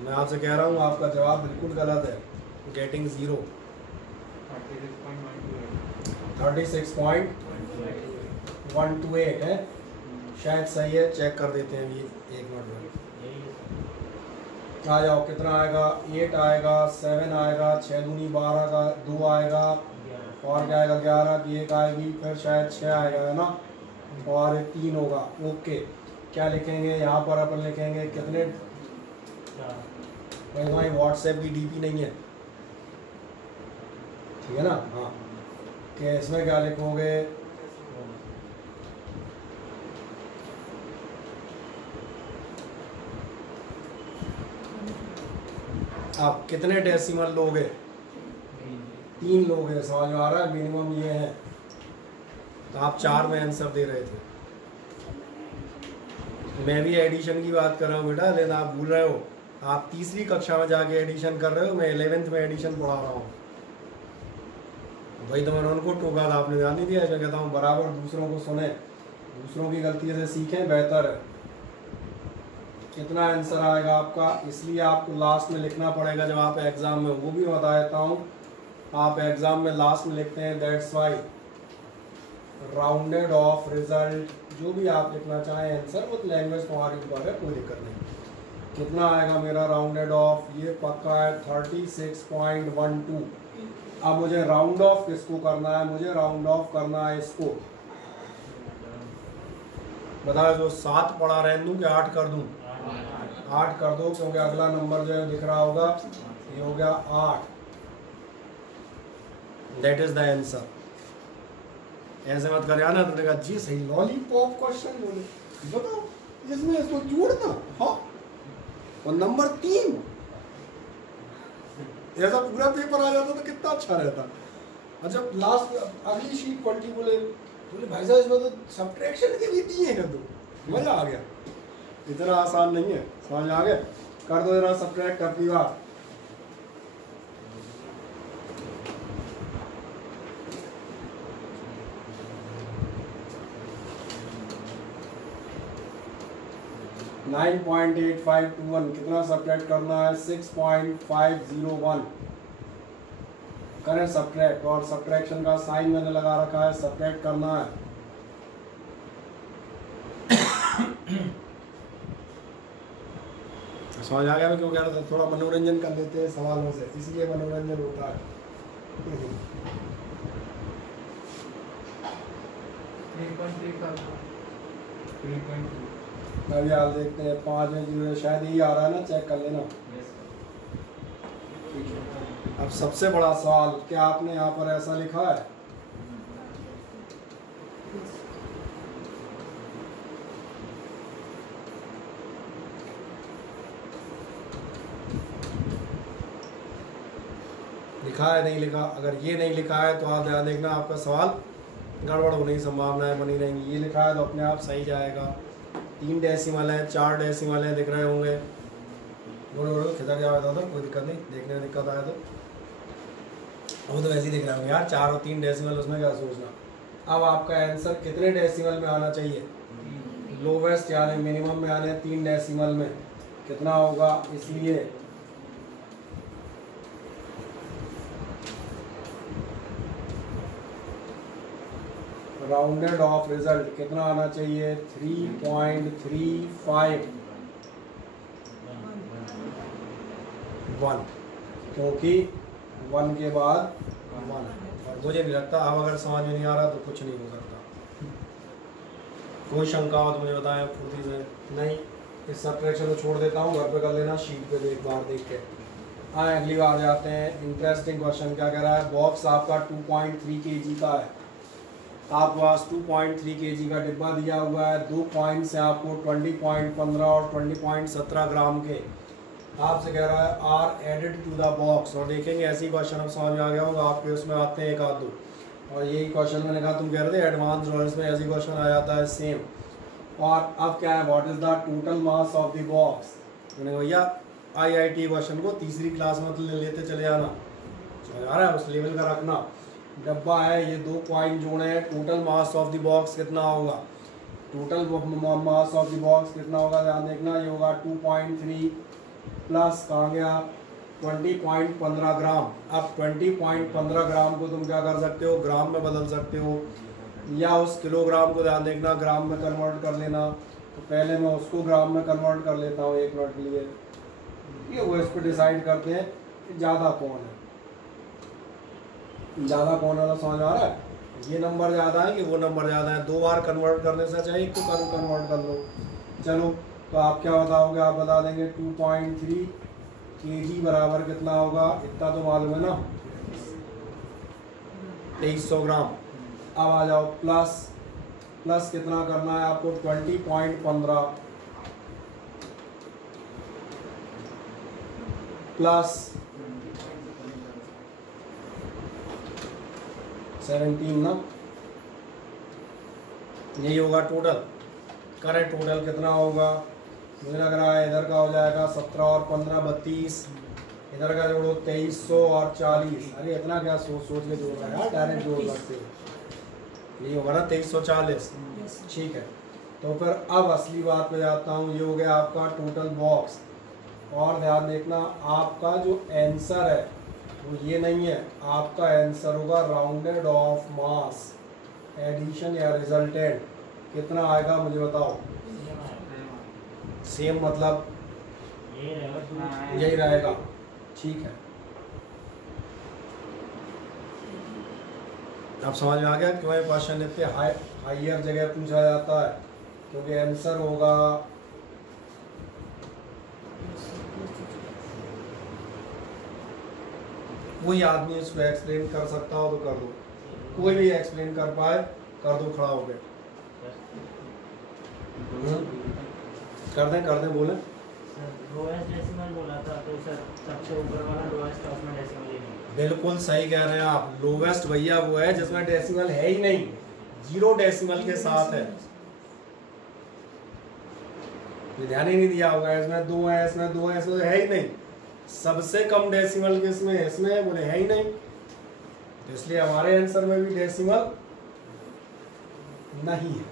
मैं आपसे कह रहा हूँ आपका जवाब बिल्कुल गलत है। गेटिंग 0 36.128 है, शायद सही है, चेक कर देते हैं ये 1 मिनट में। आ जाओ, कितना आएगा? 8 आएगा, 7 आएगा, 6 दूनी 12 का 2 आएगा, और क्या आएगा? 11 की 1 आएगी, फिर शायद 6 आएगा, है ना, और 3 होगा। ओके, क्या लिखेंगे यहाँ पर? अपन लिखेंगे कितने? भाई तुम्हारी व्हाट्सएप की डीपी नहीं है, ठीक है ना? हाँ, कि इसमें क्या लिखोगे? आप कितने डेसिमल लोगे? 3 लोगे, समझ में आ रहा है? मिनिमम ये है, तो आप 4 में आंसर दे रहे थे। मैं भी एडिशन की बात कर रहा हूँ बेटा, लेकिन आप भूल रहे हो, आप तीसरी कक्षा में जाके एडिशन कर रहे हो, मैं 11th में एडिशन पढ़ा रहा हूँ। वही तो मैंने उनको टोका था, आपने ध्यान नहीं दिया? मैं कहता हूँ बराबर दूसरों को सुने, दूसरों की गलती से सीखें, बेहतर है। कितना आंसर आएगा आपका? इसलिए आपको लास्ट में लिखना पड़ेगा जब आप एग्ज़ाम में, वो भी बता देता हूँ, आप एग्ज़ाम में लास्ट में लिखते हैं, that's why rounded off result, जो भी आप लिखना चाहें आंसर, वो लैंग्वेज तुम्हारी ऊपर है, कोई दिक्कत नहीं। कितना आएगा मेरा राउंडेड ऑफ? ये पक्का है 36.12। अब मुझे राउंड ऑफ किसको करना है? मुझे राउंड ऑफ करना है इसको। बताओ, जो 7 पढ़ा रहने दूँ कि 8 कर दूँ? 8 कर दो, क्योंकि अगला नंबर जो है दिख रहा होगा, ये हो गया 8। That is the answer. ऐसे मत कर यार ना, तुमने कहा जी सही, लॉलीपॉप क्वेश्चन बोले, बताओ इसमें इसको जोड़ना, हाँ, और नंबर 3 ऐसा पूरा पेपर आ जाता तो कितना अच्छा रहता। अच्छा, लास्ट अगली शीट पलटी, बोले भाई साहब इसमें तो सब्ट्रैक्शन की भी दी है, तो मजा आ गया। इतना आसान नहीं है, समझ आ गया? कर दो जरा सब्ट्रैक्ट अपनी बात। (9.8521) कितना सब्ट्रैक्ट करना है? 6.501 करें सब्ट्रैक्ट, और सब्ट्रैक्शन का साइन मैंने लगा रखा है, सब्ट्रैक्ट करना है। समझ आ गया मैं क्यों कह रहा था? थोड़ा मनोरंजन कर लेते हैं सवालों से, इसलिए मनोरंजन होता है। अभी आप देखते हैं 5 में 0, शायद यही आ रहा है ना, चेक कर लेना। अब सबसे बड़ा सवाल, क्या आपने यहाँ पर ऐसा लिखा है? लिखा है, नहीं लिखा? अगर ये नहीं लिखा है तो आप ध्यान देखना, आपका सवाल गड़बड़ होने की संभावनाएं बनी रहेंगी। ये लिखा है तो अपने आप सही जाएगा। 3 डेसिमल है, 4 डेसिमल है, दिख रहे होंगे। बोलो खिसा क्या होता था, कोई दिक्कत नहीं, देखने में दिक्कत आया तो वो तो वैसे ही दिख रहा होंगे यार, 4 और 3 डेसिमल, उसमें क्या सोचना। अब आपका आंसर कितने डेसिमल में आना चाहिए? लोवेस्ट यानी मिनिमम में आने 3 डेसिमल में। कितना होगा? इसलिए राउंडेड ऑफ रिजल्ट कितना आना चाहिए? 3.35 1, क्योंकि 1 के बाद 1 है। और मुझे नहीं लगता, अब अगर समझ में नहीं आ रहा तो कुछ नहीं हो सकता। कोई शंका हो तो मुझे बताएं फुर्ती से। नहीं, इस सब्ट्रैक्शन को छोड़ देता हूँ, घर पे कर लेना, शीट पे एक बार देख के। हाँ, अगली बार जाते हैं। इंटरेस्टिंग क्वेश्चन क्या कह रहा है? बॉक्स आपका 2.3 kg का है, आपके पास 2.3 kg का डिब्बा दिया हुआ है। 2 कॉइन्स हैं आपको 20.15 और 20.17 ग्राम के। आपसे कह रहा है are added to the box. और देखेंगे ऐसी क्वेश्चन अब समझ में आ गया होगा आपके, उसमें आते हैं 1 आध 2। और यही क्वेश्चन मैंने कहा, तुम कह रहे थे एडवांस रॉयल्स में ऐसी क्वेश्चन आ जाता है सेम। और अब क्या है? What is the total mass of the box? मैंने भैया IIT क्वेश्चन को तीसरी क्लास में लेते चले जाना, समझ आ रहा है? उस लेवल का रखना। डब्बा है, ये 2 कॉइन जोड़े हैं, total mass of the box कितना होगा? Total mass of the box कितना होगा ध्यान देखना, ये होगा 2.3 प्लस कहाँ गया 20.15 ग्राम। अब 20.15 ग्राम को तुम क्या कर सकते हो, ग्राम में बदल सकते हो, या उस किलोग्राम को ध्यान देखना ग्राम में कन्वर्ट कर लेना। तो पहले मैं उसको ग्राम में कन्वर्ट कर लेता हूँ 1 मिनट के लिए। ये वो इस पर डिसाइड करते हैं कि ज़्यादा कौन है, ज़्यादा कौन है, समझ आ रहा है, ये नंबर ज़्यादा है कि वो नंबर ज़्यादा है। 2 बार कन्वर्ट करने से चाहिए एक तो कन्वर्ट कर लो। चलो तो आप क्या बताओगे, आप बता देंगे 2.3 kg बराबर कितना होगा, इतना तो मालूम है ना 2300 ग्राम। अब आ जाओ प्लस कितना करना है आपको 20.15 प्लस 17 ना, यही होगा टोटल। करें टोटल कितना होगा, मुझे लग रहा है इधर का हो जाएगा 17 और 15 32, इधर का जोड़ो 2300 और 40। अरे इतना क्या सोच के जोड़ रहा है यार, डायरेक्ट जोड़ सकते हो, यही होगा ना 2340। ठीक है, तो फिर अब असली बात पे जाता हूँ। ये हो गया आपका टोटल बॉक्स। और ध्यान देखना आपका जो आंसर है वो ये नहीं है, आपका आंसर होगा राउंडेड ऑफ मास एडिशन या रिजल्टेंट। कितना आएगा मुझे बताओ, सेम मतलब यही रहेगा। ठीक है, अब समझ में आ गया क्यों ये क्वेश्चन इतने हायर जगह पूछा जाता है, क्योंकि आंसर होगा कोई आदमी इसको एक्सप्लेन कर सकता हो तो कर दो, कोई भी एक्सप्लेन कर पाए कर दो खड़ा हो गए। कर दें बोले। लोएस्ट डेसिमल बोला था तो सर सबसे ऊपर वाला लोएस्ट उसमें डेसिमल ही नहीं। बिल्कुल सही कह रहे हैं आप, लोवेस्ट भैया वो है जिसमें डेसिमल है ही नहीं, 0 डेसिमल के साथ है। ध्यान ही नहीं दिया होगा, इसमें 2 है, इसमें 2 है, इसमें है ही नहीं। सबसे कम डेसिमल किसमें है, इसमें बोले है ही नहीं, तो इसलिए हमारे आंसर में भी डेसिमल नहीं है।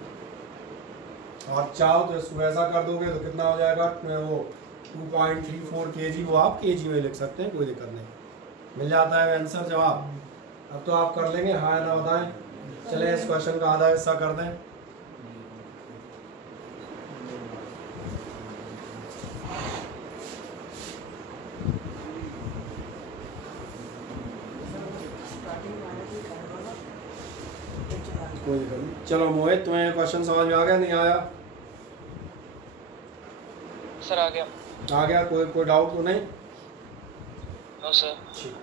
और चाहो तो इसको ऐसा कर दोगे तो कितना हो जाएगा, वो 2.34 kg, वो आप kg में लिख सकते हैं, कोई दिक्कत नहीं, मिल जाता है आंसर जवाब। अब तो आप कर लेंगे, हाँ ना बताएं। चलें इस क्वेश्चन का आधा हिस्सा कर दें। कोई दिक्कत नहीं। चलो मोहित, तुम्हें क्वेश्चन समझ में आ गया, नहीं आया? सर आ गया। आ गया, कोई डाउट तो नहीं? No sir. ठीक,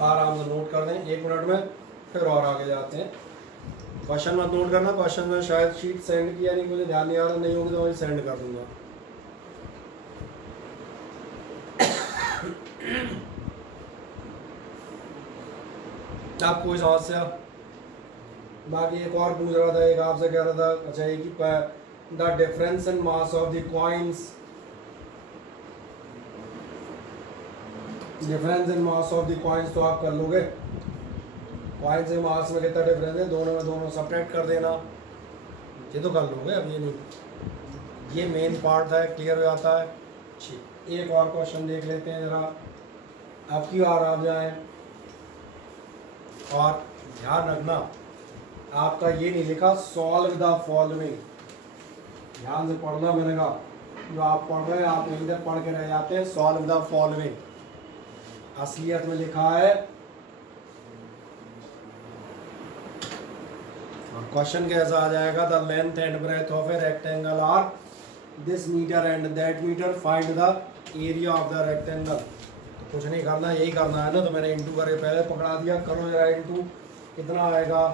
आराम से नोट कर दें 1 मिनट में, फिर और आगे जाते हैं। क्वेश्चन मत नोट करना, क्वेश्चन में शायद शीट सेंड किया नहीं, मुझे ध्यान नहीं आ रहा, नहीं होगी तो मैं सेंड कर दूंगा। आप कोई समस्या? बाकी एक और पूछ रहा था, एक आपसे कह रहा था, अच्छा एक ही, the difference in mass of the coins, difference in mass of the coins तो आप कर लोगे, कॉइन्स से मास में कितना डिफरेंस है, दोनों में दोनों सब्ट्रैक्ट कर देना, ये तो कर लोगे। अब ये नहीं, ये मेन पार्ट है, क्लियर हो जाता है। ठीक, एक और क्वेश्चन देख लेते हैं जरा, अब की बार आप जाएं। और ध्यान रखना आपका ये नहीं लिखा सॉल्व द फॉलोइंग, ध्यान से पढ़ना। मैंने कहा जो आप पढ़ रहे हैं आप इधर पढ़ के रह जाते हैं, सॉल्व द फॉलोइंग। असलियत में लिखा है, और क्वेश्चन कैसा आ जाएगा, the length and breadth of a rectangle are this metre and that metre, find the area of the rectangle. तो कुछ नहीं करना, यही करना है ना, तो मैंने इंटू करके पहले पकड़ा दिया, करो जरा इंटू, कितना आएगा।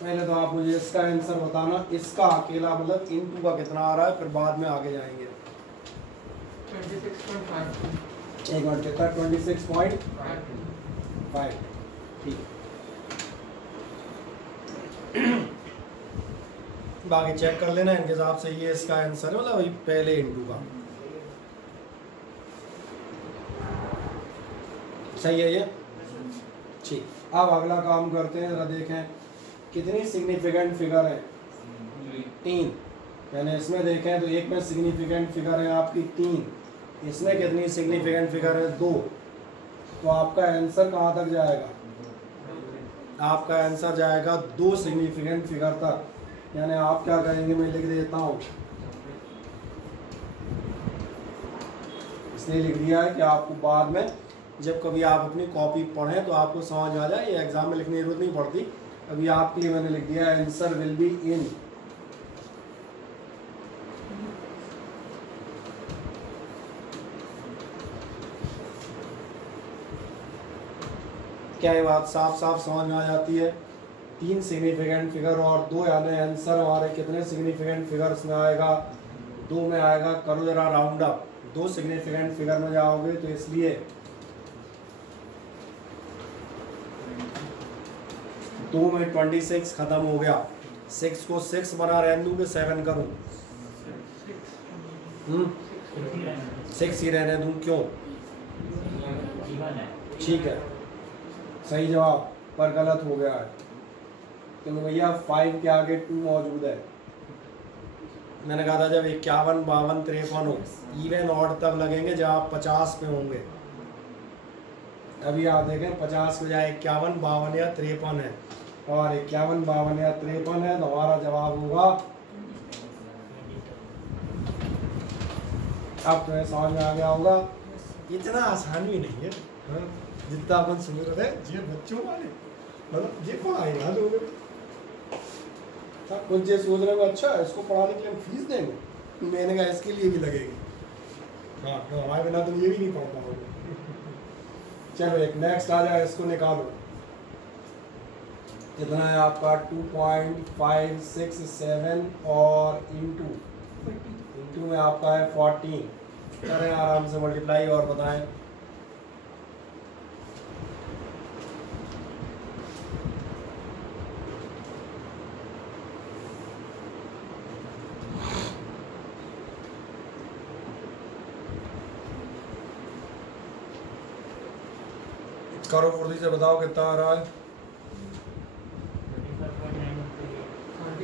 पहले तो आप मुझे इसका आंसर बताना, इसका अकेला मतलब इंटू का कितना आ रहा है, फिर बाद में आगे जाएंगे। 26.5। एक मिनट, कितना 26.5। ठीक, बाकी चेक कर लेना, इनके हिसाब से ये इसका आंसर है, मतलब पहले इंटू का सही है ये। ठीक, अब अगला काम करते हैं, जरा देखें कितनी सिग्निफिकेंट फिगर है? 3। यानी इसमें देखें तो एक में सिग्निफिकेंट फिगर है आपकी 3, इसमें कितनी सिग्निफिकेंट फिगर है? 2। तो आपका आंसर कहाँ तक जाएगा? आपका आंसर जाएगा 2 सिग्निफिकेंट फिगर तक। यानी आप क्या करेंगे, मैं लिख देता हूँ, इसलिए लिख दिया है कि आपको बाद में जब कभी आप अपनी कॉपी पढ़ें तो आपको समझ आ जाए, ये एग्जाम में लिखने की जरूरत नहीं पड़ती। अभी आपके लिए मैंने लिख दिया आंसर विल बी इन। क्या ये बात साफ साफ समझ में आ जाती है? 3 सिग्निफिकेंट फिगर और 2, यानी आंसर हमारे कितने सिग्निफिकेंट फिगर्स में आएगा? 2 में आएगा। करो जरा राउंड अप, 2 सिग्निफिकेंट फिगर में जाओगे तो इसलिए 2 में 26 खत्म हो गया। 6 को 6 बना रहने दूँ कि 7 करूँ? 6 ही रहने दूँ, क्यों? ठीक है, सही जवाब, पर गलत हो गया है क्योंकि भैया 5 के आगे 2 मौजूद है। मैंने कहा था जब 51, 52, 53 हो, इवन ऑड तब लगेंगे जब आप 50 पे होंगे। अभी आप देखें 50 के बजाय 51, 52 या 53 है, और 51, 52 या 53 है, तो हमारा जवाब होगा। अब तुम्हें समझ में आ गया होगा, इतना आसान भी नहीं है जितना अपन सुन रहे थे। ये बच्चों वाले मतलब ये पढ़ाई याद हो गए, कुछ ये सोच रहे हो अच्छा इसको पढ़ाने के लिए हम फीस देंगे, मैंने कहा इसके लिए भी लगेगी। हाँ, तो हमारे बिना तुम ये भी नहीं पढ़ पाओगे। चलो एक नेक्स्ट आ जाए, इसको निकालो। कितना है आपका? 2.567 और इंटू में आपका है 14। करें आराम से मल्टीप्लाई और बताएं। करो फुर्ती से बताओ कितना आ रहा है।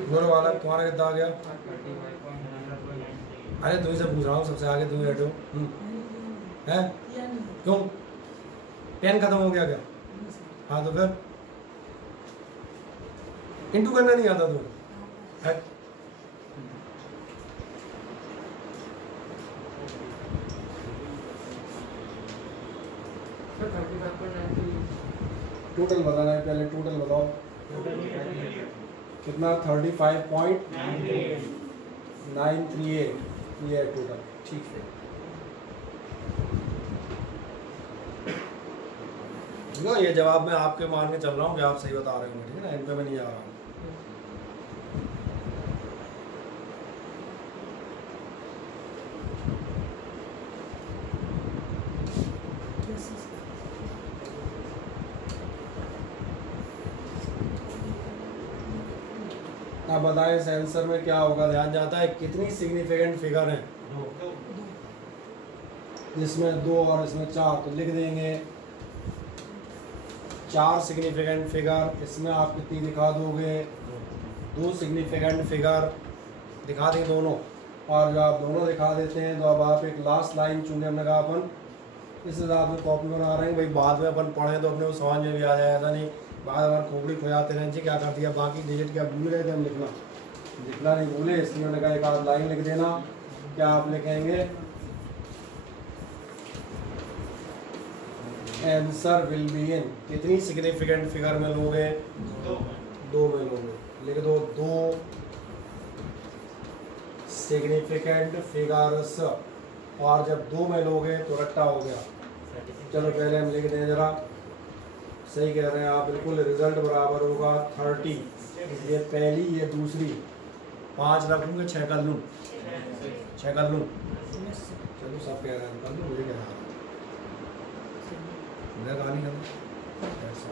गोल वाला तुम्हारा कितना आ गया? अरे तुम्हें से पूछ रहा हूँ, सबसे आगे तुम बैठो हैं, क्यों? पेन खत्म हो गया क्या? हाँ तो फिर इंटू करना नहीं आता तुम्हें? टोटल बताना है पहले, टोटल बताओ कितना? 35.938 ये है टोटल। ठीक है, ये जवाब मैं आपके मान के चल रहा हूँ कि आप सही बता रहे होंगे, ठीक है ना? इन पे मैं नहीं आ रहा हूँ। अब बताएं इस आंसर में क्या होगा? ध्यान जाता है कितनी सिग्निफिकेंट फिगर है? जिसमें 2 और इसमें 4, तो लिख देंगे 4 सिग्निफिकेंट फिगर। इसमें आप कितनी दिखा दोगे? 2 सिग्निफिकेंट फिगर दिखा दें दोनों। और जब आप दोनों दिखा देते हैं तो अब आप एक लास्ट लाइन चुने। हमने कहा अपन इस हिसाब से कॉपी बना रहे हैं भाई, बाद में अपन पढ़ें तो अपने को समझ में भी आ जाए, ऐसा नहीं बाद में खोपड़ी खोजाते रहें जी क्या कर दिया, बाकी डिजिट क्या भूल गए थे हम लिखना नहीं भूले, इसलिए मैंने कहा एक आध लाइन लिख देना। क्या आप लिखेंगे? Answer will be in. कितनी सिग्निफिकेंट फिगर में लोगे? 2 में लोगे। लिख दो 2 सिग्निफिकेंट फिगर्स, और जब 2 में लोगे तो रट्टा हो गया। चलो पहले हम लिख दें जरा, सही कह रहे हैं आप बिल्कुल। रिजल्ट बराबर होगा 30। ये पहली, ये दूसरी। 5 रख लूँ कि 6 कर लूँ? 6 कर लूँ। चलो सब कह रहे हैं कर लूँ, मुझे कह रहा है मुझे गाली करना ऐसा।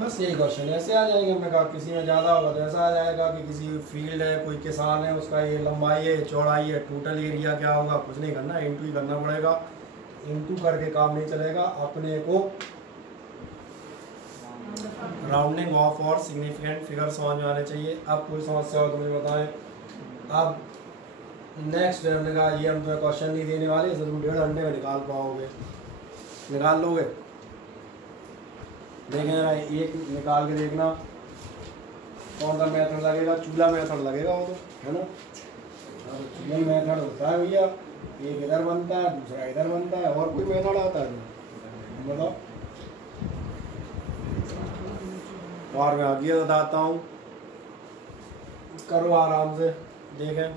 बस यही क्वेश्चन ऐसे आ जाएंगे। हमने कहा किसी में ज़्यादा होगा तो ऐसा आ जाएगा कि किसी फील्ड है, कोई किसान है, उसका ये लंबाई है, चौड़ाई है, टोटल एरिया क्या होगा? कुछ नहीं करना, इंटू ही करना पड़ेगा। इंटू करके काम नहीं चलेगा, अपने को राउंडिंग ऑफ और सिग्निफिकेंट फिगर समझ में आने चाहिए। अब कोई समस्या हो तो मुझे बताएं। अब नेक्स्ट हमने कहा ये हम तुम्हें क्वेश्चन नहीं देने वाले, इसे तुम 1.5 घंटे में निकाल पाओगे, निकाल लोगे। देखें जरा एक निकाल के देखना कौन सा मेथड लगेगा, चूल्हा मेथड लगेगा वो तो, है ना। चूल्हा मेथड होता है भैया, एक इधर बनता है दूसरा इधर बनता है, और कोई मेथड आता है बताओ। और मैं आगे बताता हूँ, करो आराम से, देखें।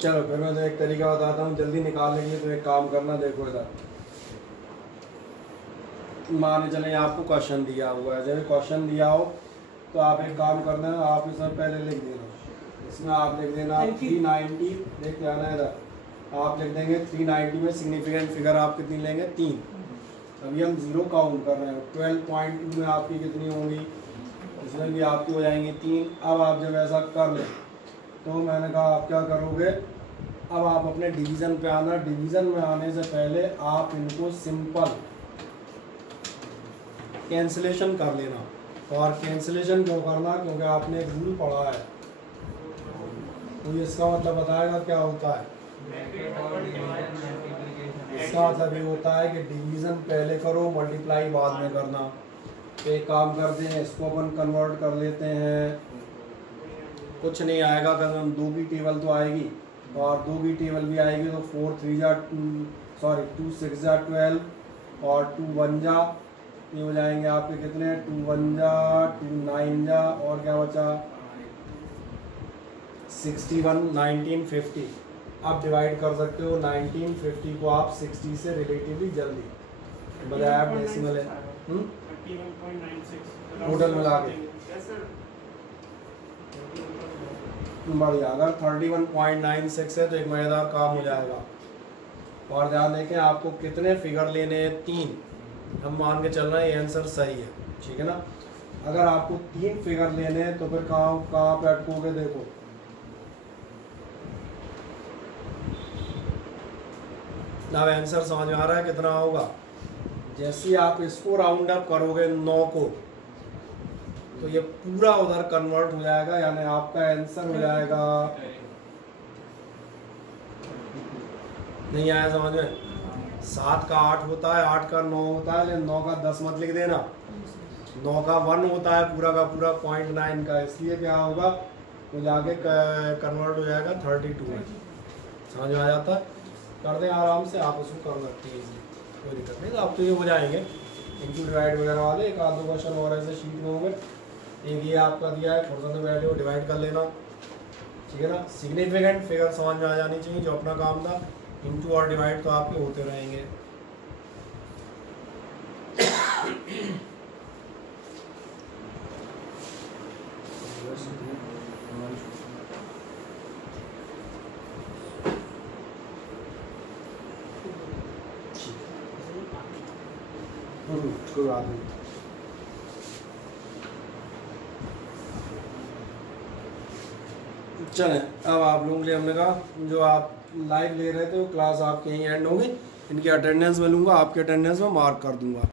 चलो फिर मैं तो एक तरीका बताता हूँ जल्दी निकालने के लिए। तो एक काम करना, देखो इधर मान चले आपको क्वेश्चन दिया हुआ है, जब क्वेश्चन दिया हो तो आप एक काम करना है, आप इसमें पहले लिख देना, इसमें आप लिख देना 390, देख के आना इधर, आप लिख देंगे 390 में सिग्निफिकेंट फिगर आप कितनी लेंगे, 3। अभी हम 0 काउंट कर रहे हैं। 12.2 में आपकी कितनी होंगी, इसमें भी आपकी हो जाएंगी 3। अब आप जब ऐसा कर लें तो मैंने कहा आप क्या करोगे, अब आप अपने डिवीज़न पे आना। डिवीज़न में आने से पहले आप इनको सिंपल कैंसिलेशन कर लेना। और कैंसिलेशन क्यों करना, क्योंकि आपने एक रूल पढ़ा है, तो इसका मतलब बताएगा क्या होता है। इसका मतलब ये होता है कि डिवीज़न पहले करो, मल्टीप्लाई बाद में करना। तो एक काम करते हैं, इसको अपन कन्वर्ट कर लेते हैं। कुछ नहीं आएगा, अगर हम 2 की टेबल तो आएगी, और 2 की टेबल भी आएगी तो 4 3 जा 2 6 जा 12 और 2 1 जा, ये हो जाएंगे आपके कितने, 2 1 जा 2 9 जा, और क्या बचा 61 19 50। आप डिवाइड कर सकते हो 19 50 को आप 60 से रिलेटिवली जल्दी, बजाय आप डेसिमल है टोटल मिला के बढ़िया। अगर 31.96 है तो एक मज़ेदार काम हो जाएगा। और ध्यान देखें आपको कितने फिगर लेने हैं, 3। हम मान के चल रहे हैं ये आंसर सही है, ठीक है ना। अगर आपको 3 फिगर लेने हैं तो फिर कहाँ पे अटकोगे, देखो अब आंसर समझ में आ रहा है कितना होगा। जैसे आप इसको राउंड अप करोगे 9 को, तो ये पूरा उधर कन्वर्ट हो जाएगा, यानी आपका आंसर हो जाएगा, नहीं आया समझ में। 7 का 8 होता है, 8 का 9 होता है, लेकिन 9 का 10 मत लिख देना। 9 का 1 होता है पूरा का पूरा 0.9 का, इसलिए क्या होगा तो जाके कन्वर्ट हो जाएगा 32 में। समझ में आ जाता है, कर दें आराम से, आप उसको कर सकते हैं, कोई दिक्कत नहीं। तो आप तो ये हो जाएंगे इंटू डिवाइड वगैरह वाले। एक आध 2 क्वेश्चन और ऐसे शीट में होंगे। एक ये आपका दिया है, फुर्सत में बैठे हो डिवाइड कर लेना, ठीक है ना। सिग्निफिकेंट फिगर समझ में आ जानी चाहिए, जो अपना काम था। इंटू और डिवाइड तो आपके होते रहेंगे। कोई बात नहीं। चलें, अब आप लोगों के लिए हमने कहा जो आप लाइव ले रहे थे वो क्लास आपके यहीं एंड होगी। इनकी अटेंडेंस में लूँगा, आपके अटेंडेंस में मार्क कर दूँगा।